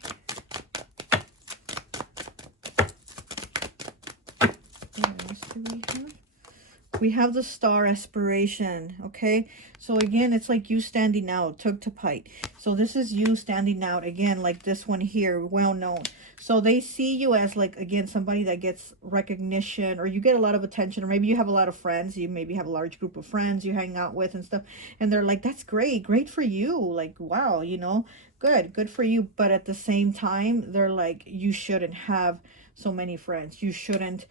What else do we have? We have the star aspiration. Okay, so again, it's like you standing out, took to pipe. So this is you standing out again, like this one here, well known. So they see you as like, again, somebody that gets recognition, or you get a lot of attention, or maybe you have a lot of friends, you maybe have a large group of friends you hang out with and stuff, and they're like, that's great for you, like, wow, you know, good for you. But at the same time, they're like, you shouldn't have so many friends. You shouldn't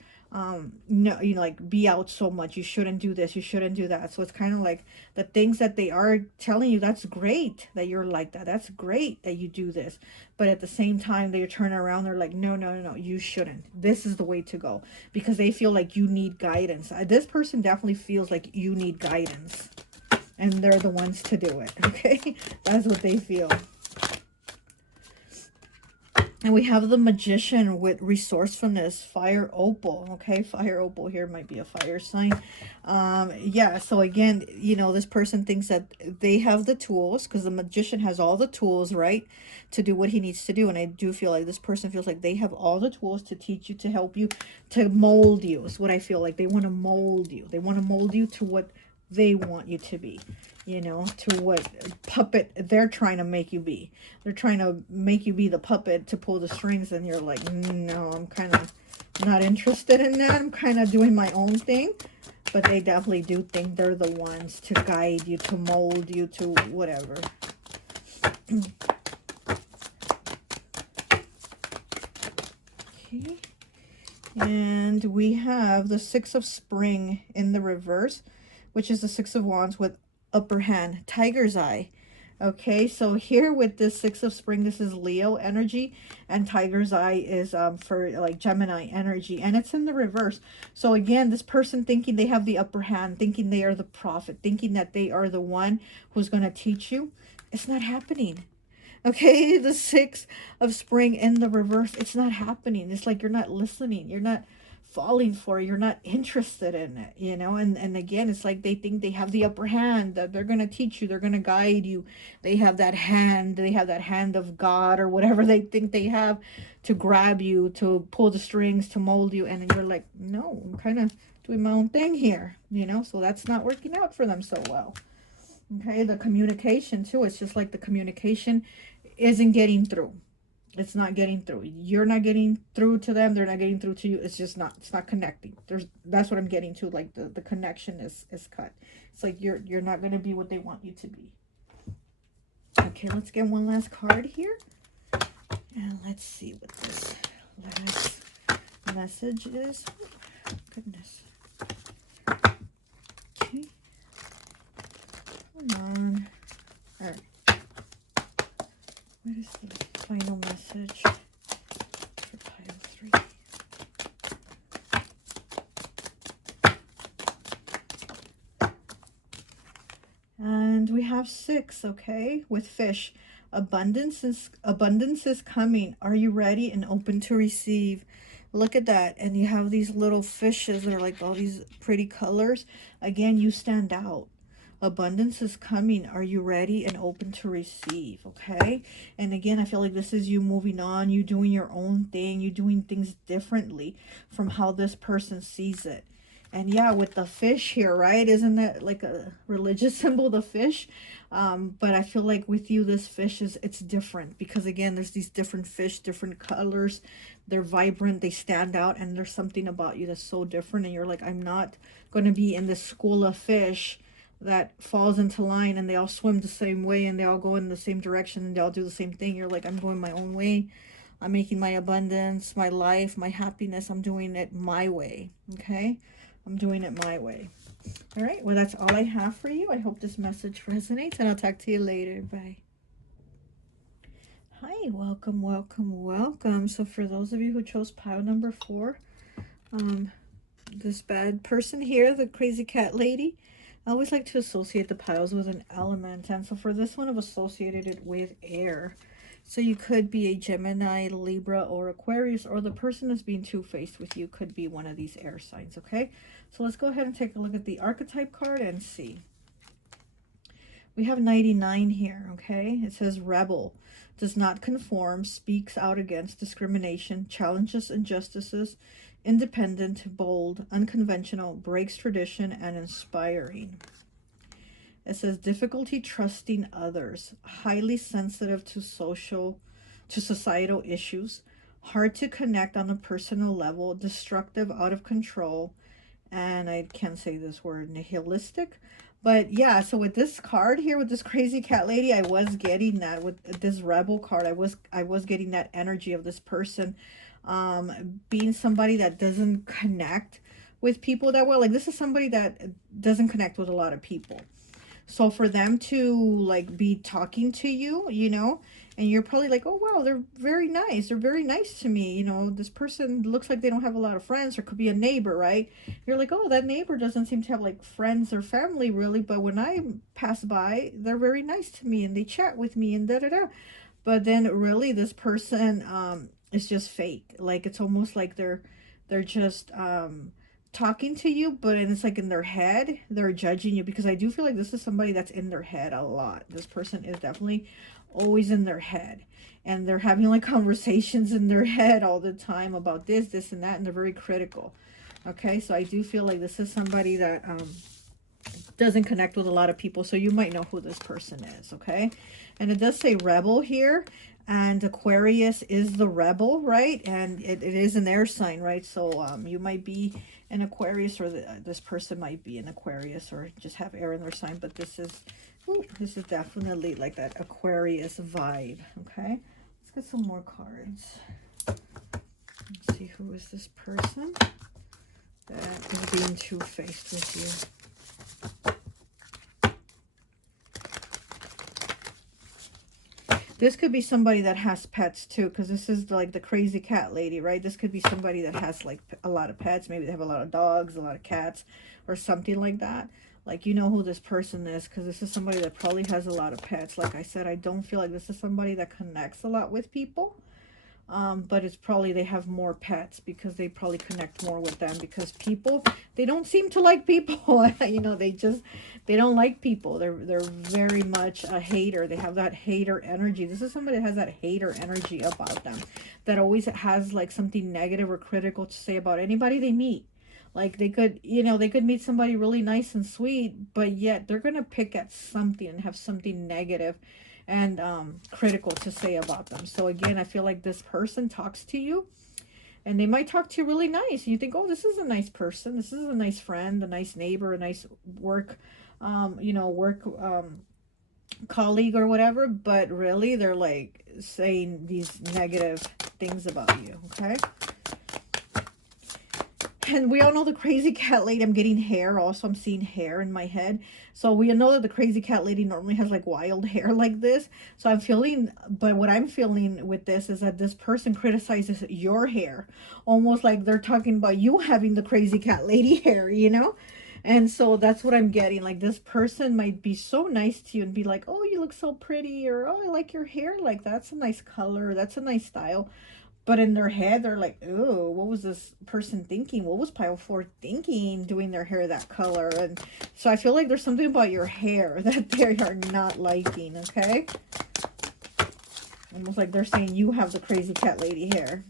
no, you know, like be out so much. You shouldn't do this, you shouldn't do that. So it's kind of like the things that they are telling you, that's great that you're like that, that's great that you do this, but at the same time they turn around, they're like, no, no, no, no, you shouldn't, this is the way to go, because they feel like you need guidance. This person definitely feels like you need guidance, and they're the ones to do it. Okay, that's what they feel. And we have the Magician with resourcefulness, fire opal. Okay, fire opal here might be a fire sign. Yeah, so again, you know, this person thinks that they have the tools, because the Magician has all the tools, right, to do what he needs to do. And I do feel like this person feels like they have all the tools to teach you, to help you, to mold you, is what I feel like. They want to mold you. They want to mold you to what they want you to be, you know, to what puppet they're trying to make you be. They're trying to make you be the puppet to pull the strings, and you're like, no, I'm kind of not interested in that. I'm kind of doing my own thing. But they definitely do think they're the ones to guide you, to mold you, to whatever. Okay. And we have the Six of Spring in the reverse, which is the Six of Wands with upper hand, tiger's eye. Okay, so here with this Six of Spring, this is Leo energy, and tiger's eye is for like Gemini energy, and it's in the reverse. So again, this person thinking they have the upper hand, thinking they are the prophet, thinking that they are the one who's going to teach you. It's not happening. Okay, the Six of Spring in the reverse, it's not happening. It's like you're not listening, you're not falling for it, you're not interested in it, you know. And again, it's like they think they have the upper hand, that they're going to teach you, they're going to guide you. They have that hand, they have that hand of God, or whatever they think they have, to grab you, to pull the strings, to mold you. And then you're like, no, I'm kind of doing my own thing here, you know. So that's not working out for them so well. Okay, the communication too, it's just like the communication isn't getting through. It's not getting through. You're not getting through to them, they're not getting through to you. It's just not, it's not connecting. That's what I'm getting to. Like the connection is cut. It's like you're not going to be what they want you to be. Okay, let's get one last card here, and let's see what this last message is. Oh, goodness. Okay, come on. All right, what is the final message for pile 3? And we have 6, okay, with fish. Abundance is coming. Are you ready and open to receive? Look at that. And you have these little fishes that are like all these pretty colors. Again, you stand out. Abundance is coming. Are you ready and open to receive? Okay. And again, I feel like this is you moving on, you doing your own thing, you doing things differently from how this person sees it. And yeah, with the fish here, right? Isn't that like a religious symbol, the fish? But I feel like with you, this fish it's different, because again, there's these different fish, different colors. They're vibrant, they stand out, and there's something about you that's so different. And you're like, I'm not going to be in this school of fish that falls into line and they all swim the same way and they all go in the same direction and they all do the same thing. You're like, I'm going my own way. I'm making my abundance, my life, my happiness. I'm doing it my way. Okay. I'm doing it my way. All right. Well, that's all I have for you. I hope this message resonates, and I'll talk to you later. Bye. Hi. Welcome, welcome, welcome. So for those of you who chose pile number 4, this bad person here, the crazy cat lady, I always like to associate the piles with an element. And so for this one, I've associated it with air. So you could be a Gemini, Libra, or Aquarius, or the person that's being two-faced with you could be one of these air signs, okay? So let's go ahead and take a look at the archetype card and see. We have 99 here, okay? It says rebel, does not conform, speaks out against discrimination, challenges injustices, independent, bold, unconventional, breaks tradition, and inspiring. It says difficulty trusting others, highly sensitive to societal issues, hard to connect on a personal level, destructive, out of control, and I can't say this word, nihilistic. But yeah, so with this card here, with this crazy cat lady, I was getting that. With this rebel card, I was getting that energy of this person. being somebody that doesn't connect with people that well. Like this is somebody that doesn't connect with a lot of people. So for them to like be talking to you, you know, and you're probably like, oh wow, they're very nice. They're very nice to me. You know, this person looks like they don't have a lot of friends, or could be a neighbor, right? You're like, oh, that neighbor doesn't seem to have like friends or family really, but when I pass by, they're very nice to me and they chat with me and da da da. But then really this person is just fake. Like it's almost like they're just talking to you, but it's like in their head they're judging you, because I do feel like this is somebody that's in their head a lot. This person is definitely always in their head, and they're having like conversations in their head all the time about this and that, and they're very critical. Okay, so I do feel like this is somebody that doesn't connect with a lot of people, so you might know who this person is. Okay, and it does say rebel here, and Aquarius is the rebel, right? And it is an air sign, right? So you might be an Aquarius, or this person might be an Aquarius, or just have air in their sign, but this is, ooh, this is definitely like that Aquarius vibe. Okay, let's get some more cards. Let's see, who is this person that is being two-faced with you? This could be somebody that has pets too, because this is like the crazy cat lady, right? This could be somebody that has like a lot of pets. Maybe they have a lot of dogs, a lot of cats, or something like that. Like, you know who this person is, because this is somebody that probably has a lot of pets. Like I said, I don't feel like this is somebody that connects a lot with people. But it's probably they have more pets, because they probably connect more with them, because people, they don't seem to like people. You know, they don't like people. They're very much a hater. They have that hater energy. This is somebody that has that hater energy about them, that always has like something negative or critical to say about anybody they meet. Like they could, you know, they could meet somebody really nice and sweet, but yet they're gonna pick at something and have something negative and critical to say about them. So again, I feel like this person talks to you, and they might talk to you really nice, and you think, oh, this is a nice person, this is a nice friend, a nice neighbor, a nice work you know, work colleague or whatever, but really they're like saying these negative things about you. Okay, and we all know the crazy cat lady. I'm getting hair also. I'm seeing hair in my head. So we know that the crazy cat lady normally has like wild hair like this. So I'm feeling, but what I'm feeling with this is that this person criticizes your hair. Almost like they're talking about you having the crazy cat lady hair, you know? And so that's what I'm getting. Like this person might be so nice to you and be like, oh, you look so pretty, or oh, I like your hair. Like that's a nice color. That's a nice style. But in their head, they're like, "Oh, what was this person thinking? What was Pile 4 thinking doing their hair that color?" And so I feel like there's something about your hair that they are not liking, okay? Almost like they're saying you have the crazy cat lady hair.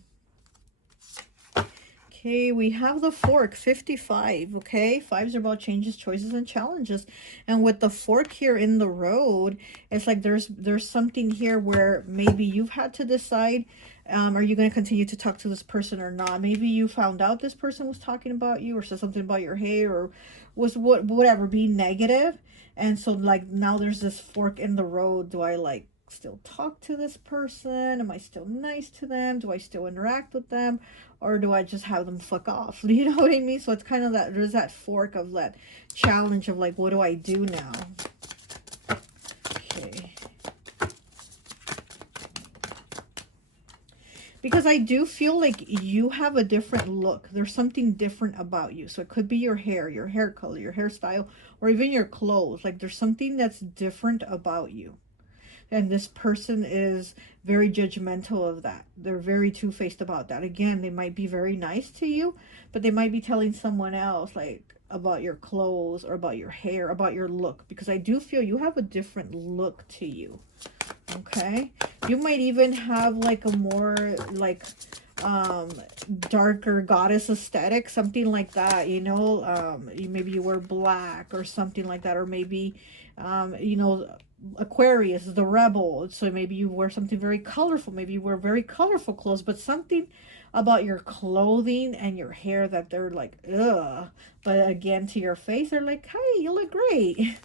Okay, we have the fork, 55, okay? Fives are about changes, choices, and challenges. And with the fork here in the road, it's like there's something here where maybe you've had to decide, are you going to continue to talk to this person or not? Maybe you found out this person was talking about you, or said something about your hair, or was whatever, being negative. And so like now there's this fork in the road. Do I like still talk to this person? Am I still nice to them? Do I still interact with them? Or do I just have them fuck off? You know what I mean? So it's kind of that, there's that fork of that challenge of like, what do I do now? Okay. Because I do feel like you have a different look. There's something different about you. So it could be your hair color, your hairstyle, or even your clothes. Like there's something that's different about you. And this person is very judgmental of that. They're very two-faced about that. Again, they might be very nice to you, but they might be telling someone else like about your clothes, or about your hair, about your look, because I do feel you have a different look to you. Okay, you might even have like a more like darker goddess aesthetic, something like that, you know. Maybe you wear black or something like that, or maybe you know, Aquarius is the rebel, so maybe you wear something very colorful. Maybe you wear very colorful clothes, but something about your clothing and your hair that they're like, ugh. But again, to your face, they're like, hey, you look great.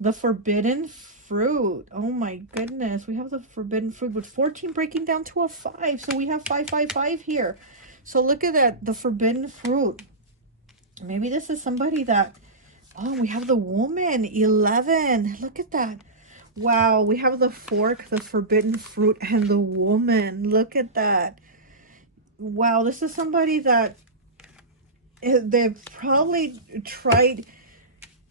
The forbidden fruit. Oh my goodness. We have the forbidden fruit with 14 breaking down to a 5. So we have 555 here. So look at that, the forbidden fruit. Maybe this is somebody that, oh, we have the woman, 11. Look at that. Wow, we have the fork, the forbidden fruit, and the woman. Look at that. Wow, this is somebody that they've probably tried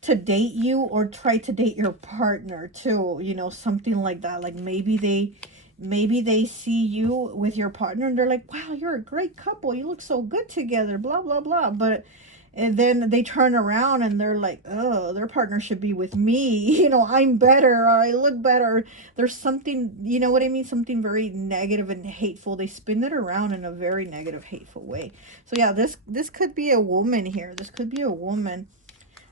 to date you or try to date your partner too, you know, something like that. Like maybe they see you with your partner and they're like, wow, you're a great couple, you look so good together, blah blah blah. But and then they turn around and they're like, oh, their partner should be with me, you know, I'm better, or I look better. There's something, you know what I mean, something very negative and hateful. They spin it around in a very negative, hateful way. So yeah, this could be a woman here. This could be a woman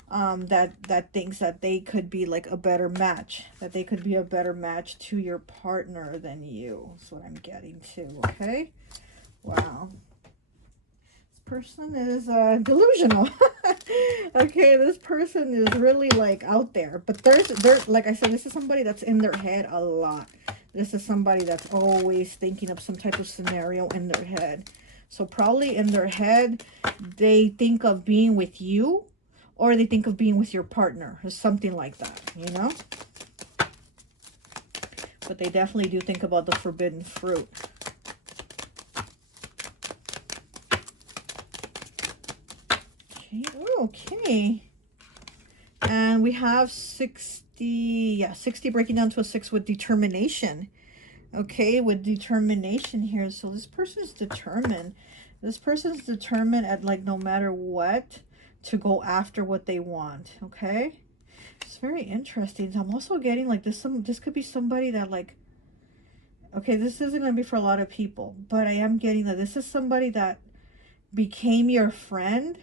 that thinks that they could be like a better match, that they could be a better match to your partner than you. That's what I'm getting to. Okay, wow, this person is delusional. Okay, this person is really like out there, but there's like I said, this is somebody that's in their head a lot. This is somebody that's always thinking of some type of scenario in their head. So probably in their head they think of being with you, or they think of being with your partner, or something like that, you know? But they definitely do think about the forbidden fruit. Okay, okay. And we have 60, yeah, 60 breaking down to a 6 with determination. Okay, with determination here. So this person's determined. This person's determined at like no matter what to go after what they want. Okay, it's very interesting. I'm also getting like this could be somebody that like, okay, this isn't going to be for a lot of people, but I am getting that this is somebody that became your friend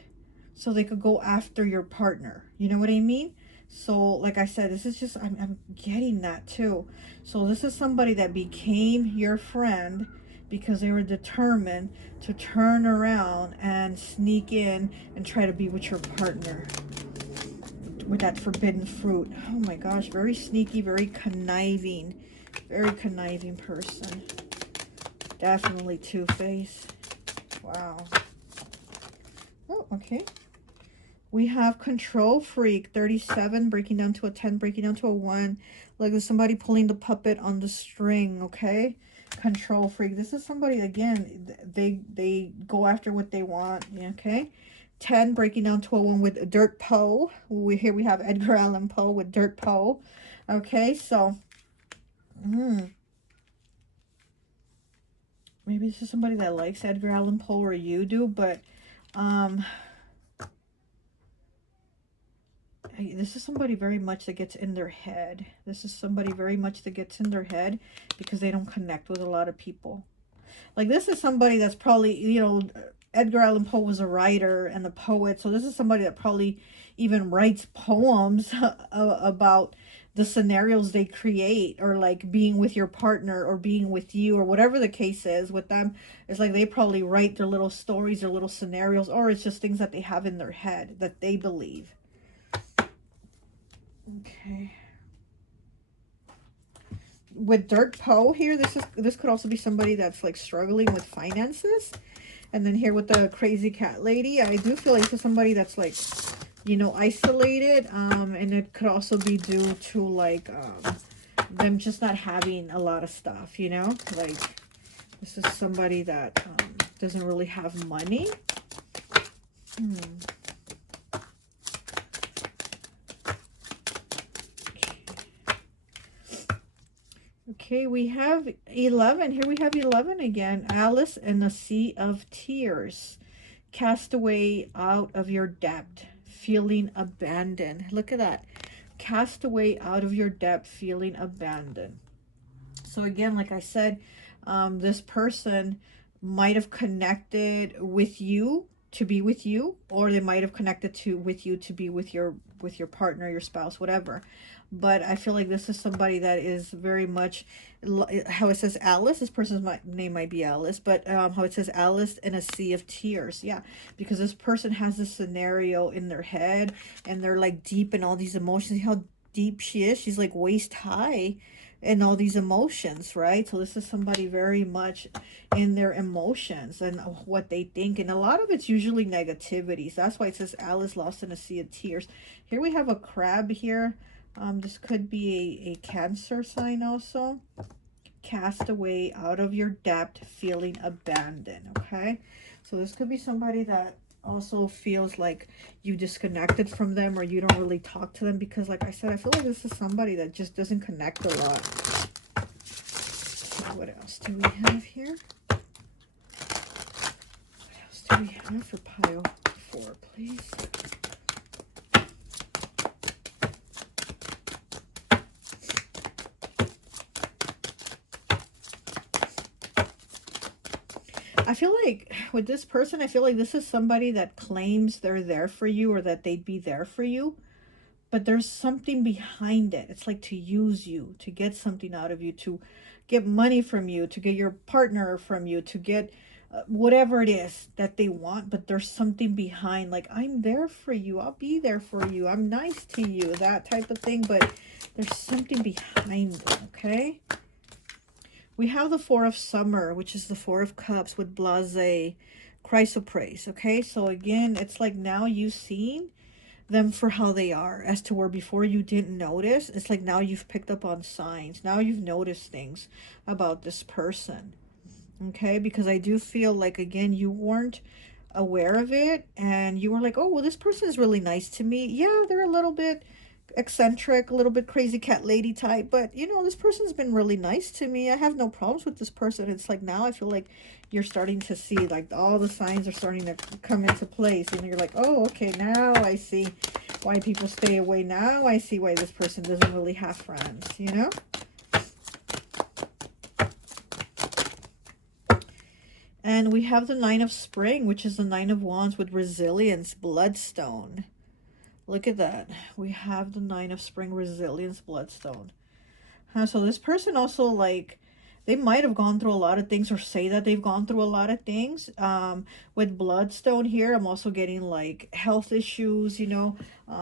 so they could go after your partner. You know what I mean? So like I said, this is just, I'm getting that too. So this is somebody that became your friend because they were determined to turn around and sneak in and try to be with your partner with that forbidden fruit. Oh my gosh, very sneaky, very conniving person. Definitely two-faced. Wow. Oh, okay. We have control freak, 37, breaking down to a 10, breaking down to a 1. Like there's somebody pulling the puppet on the string, okay? Control freak. This is somebody, again, they go after what they want, okay? 10, breaking down to a 1 with Dirt Poe. Here we have Edgar Allan Poe with Dirt Poe. Okay, so, maybe this is somebody that likes Edgar Allan Poe, or you do, but, this is somebody very much that gets in their head. This is somebody very much that gets in their head because they don't connect with a lot of people. Like this is somebody that's probably, you know, Edgar Allan Poe was a writer and a poet. So this is somebody that probably even writes poems about the scenarios they create, or like being with your partner or being with you, or whatever the case is with them. It's like they probably write their little stories, their little scenarios, or it's just things that they have in their head that they believe. Okay. With Dirt Poe here, this could also be somebody that's like struggling with finances. And then here with the crazy cat lady, I do feel like this is somebody that's like, you know, isolated. And it could also be due to like them just not having a lot of stuff, you know? Like this is somebody that doesn't really have money. Okay, we have 11. Here we have 11 again. Alice in a Sea of Tears. Cast away out of your depth, feeling abandoned. Look at that. Cast away out of your depth, feeling abandoned. So again, like I said, this person might have connected with you to be with you, or they might have connected with you to be with your partner, your spouse, whatever. But I feel like this is somebody that is very much, how it says Alice, this person's name might be Alice, but how it says Alice in a Sea of Tears. Yeah, because this person has this scenario in their head and they're like deep in all these emotions. See how deep she is. She's like waist high in all these emotions, right? So this is somebody very much in their emotions and what they think. And a lot of it's usually negativities. That's why it says Alice lost in a sea of tears. Here we have a crab here. This could be a Cancer sign also. Cast away out of your depth, feeling abandoned. Okay, so this could be somebody that also feels like you disconnected from them, or you don't really talk to them, because like I said, I feel like this is somebody that just doesn't connect a lot. What else do we have here? What else do we have for pile 4, please? I feel like with this person, I feel like this is somebody that claims they're there for you, or that they'd be there for you, but there's something behind it. It's like to use you, to get something out of you, to get money from you, to get your partner from you, to get whatever it is that they want. But there's something behind, like, I'm there for you, I'll be there for you, I'm nice to you, that type of thing. But there's something behind it. Okay, we have the Four of Summer, which is the Four of Cups with blase, chrysoprase. Okay, so again, it's like now you've seen them for how they are, as to where before you didn't notice. It's like now you've picked up on signs. Now you've noticed things about this person. Okay, because I do feel like, again, you weren't aware of it, and you were like, oh, well, this person is really nice to me. Yeah, they're a little bit eccentric, a little bit crazy cat lady type, but you know, this person's been really nice to me. I have no problems with this person. It's like now I feel like you're starting to see, like, all the signs are starting to come into place, and you're like, oh, okay, now I see why people stay away. Now I see why this person doesn't really have friends, you know. And we have the Nine of Spring, which is the Nine of Wands with resilience, bloodstone. Look at that. We have the Nine of Spring, resilience, bloodstone. So this person also, like, they might have gone through a lot of things, or say that they've gone through a lot of things. With bloodstone here, I'm also getting like health issues, you know.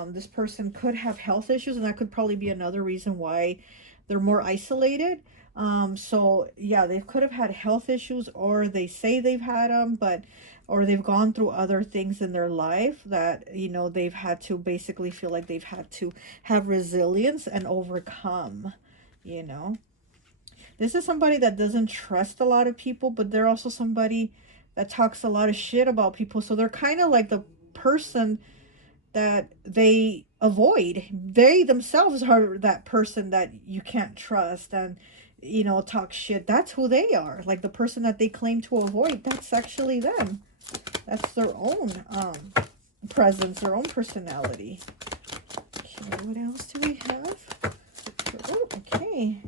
This person could have health issues, and that could probably be another reason why they're more isolated. So yeah, they could have had health issues, or they say they've had them, but or they've gone through other things in their life that, you know, they've had to basically feel like they've had to have resilience and overcome, you know. This is somebody that doesn't trust a lot of people, but they're also somebody that talks a lot of shit about people. So they're kind of like the person that they avoid. They themselves are that person that you can't trust and, you know, talk shit. That's who they are. Like the person that they claim to avoid, that's actually them. That's their own presence, their own personality. Okay, what else do we have? Oh, okay.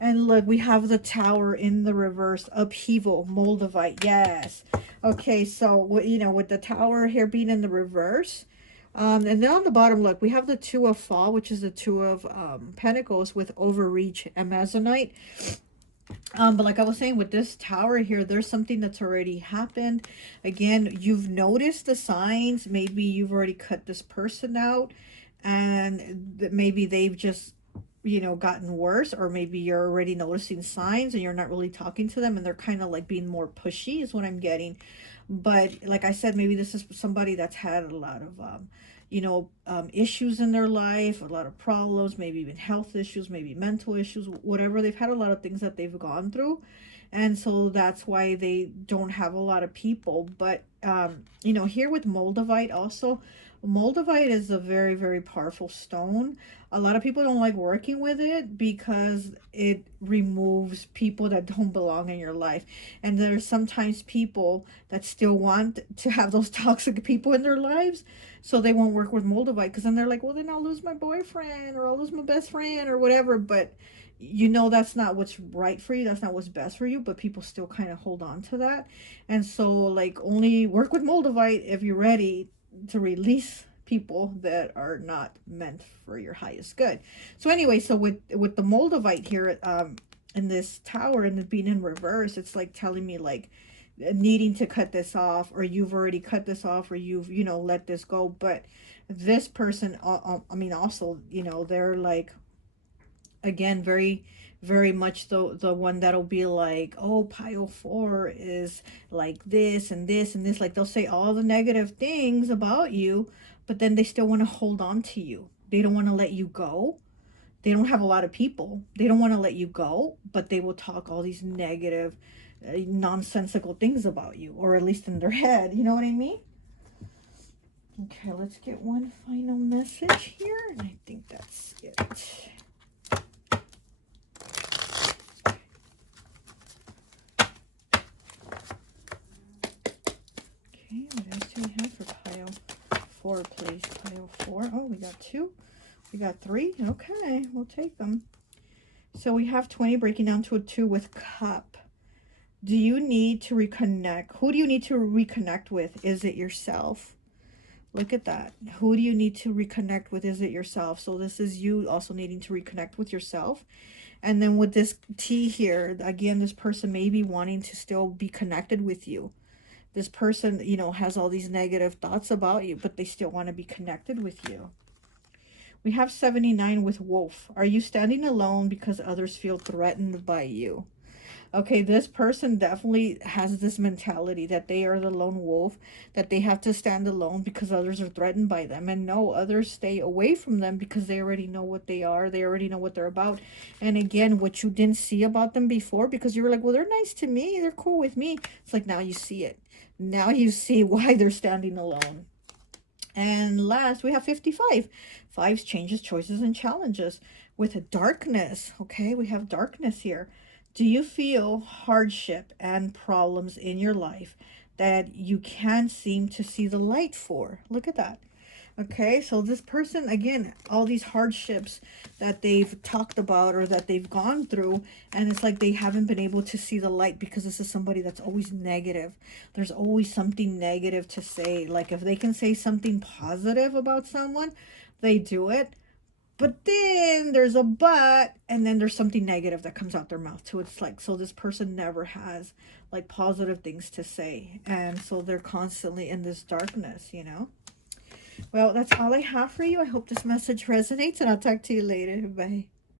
And look, we have the Tower in the reverse, upheaval, Moldavite, yes. Okay, so, you know, with the Tower here being in the reverse, and then on the bottom, look, we have the Two of Fall, which is the Two of Pentacles with overreach, Amazonite. But like I was saying, with this Tower here, there's something that's already happened. Again, you've noticed the signs. Maybe you've already cut this person out, and maybe they've just, you know, gotten worse, or maybe you're already noticing signs and you're not really talking to them, and they're kind of like being more pushy is what I'm getting. But like I said, maybe this is somebody that's had a lot of you know, issues in their life, a lot of problems, maybe even health issues, maybe mental issues, whatever. They've had a lot of things that they've gone through, and so that's why they don't have a lot of people. But you know, here with Moldavite also, Moldavite is a very, very powerful stone. A lot of people don't like working with it because it removes people that don't belong in your life. And there's sometimes people that still want to have those toxic people in their lives, so they won't work with Moldavite, because then they're like, well, then I'll lose my boyfriend, or I'll lose my best friend, or whatever. But you know, that's not what's right for you, that's not what's best for you, but people still kind of hold on to that. And so, like, only work with Moldavite if you're ready to release people that are not meant for your highest good. So anyway, so with the Moldavite here, in this Tower, and it being in reverse, it's like telling me, like, needing to cut this off, or you've already cut this off, or you've, you know, let this go. But this person, I mean, also, you know, they're like, again, very much the one that'll be like, oh, pile 4 is like this and this and this. Like, they'll say all the negative things about you, but then they still want to hold on to you. They don't want to let you go. They don't have a lot of people. They don't want to let you go, but they will talk all these negative, nonsensical things about you, or at least in their head. You know what I mean? Okay, let's get one final message here, and I think that's it. Okay, what else do we have for pile 4, please? Pile 4. Oh, we got 2. We got 3. Okay, we'll take them. So we have 20 breaking down to a 2 with cup. Do you need to reconnect? Who do you need to reconnect with? Is it yourself? Look at that. Who do you need to reconnect with? Is it yourself? So this is you also needing to reconnect with yourself. And then with this T here, again, this person may be wanting to still be connected with you. This person, you know, has all these negative thoughts about you, but they still want to be connected with you. We have 79 with wolf. Are you standing alone because others feel threatened by you? Okay, this person definitely has this mentality that they are the lone wolf, that they have to stand alone because others are threatened by them. And no, others stay away from them because they already know what they are. They already know what they're about. And again, what you didn't see about them before, because you were like, well, they're nice to me, they're cool with me. It's like, now you see it. Now you see why they're standing alone. And last, we have 55. 5 changes, choices, and challenges. With darkness, okay, we have darkness here. Do you feel hardship and problems in your life that you can't seem to see the light for? Look at that. Okay, so this person, again, all these hardships that they've talked about or that they've gone through, and it's like they haven't been able to see the light because this is somebody that's always negative. There's always something negative to say. Like, if they can say something positive about someone, they do it. But then there's a but, and then there's something negative that comes out their mouth too. It's like, so this person never has like positive things to say. And so they're constantly in this darkness, you know? Well, that's all I have for you. I hope this message resonates, and I'll talk to you later. Bye.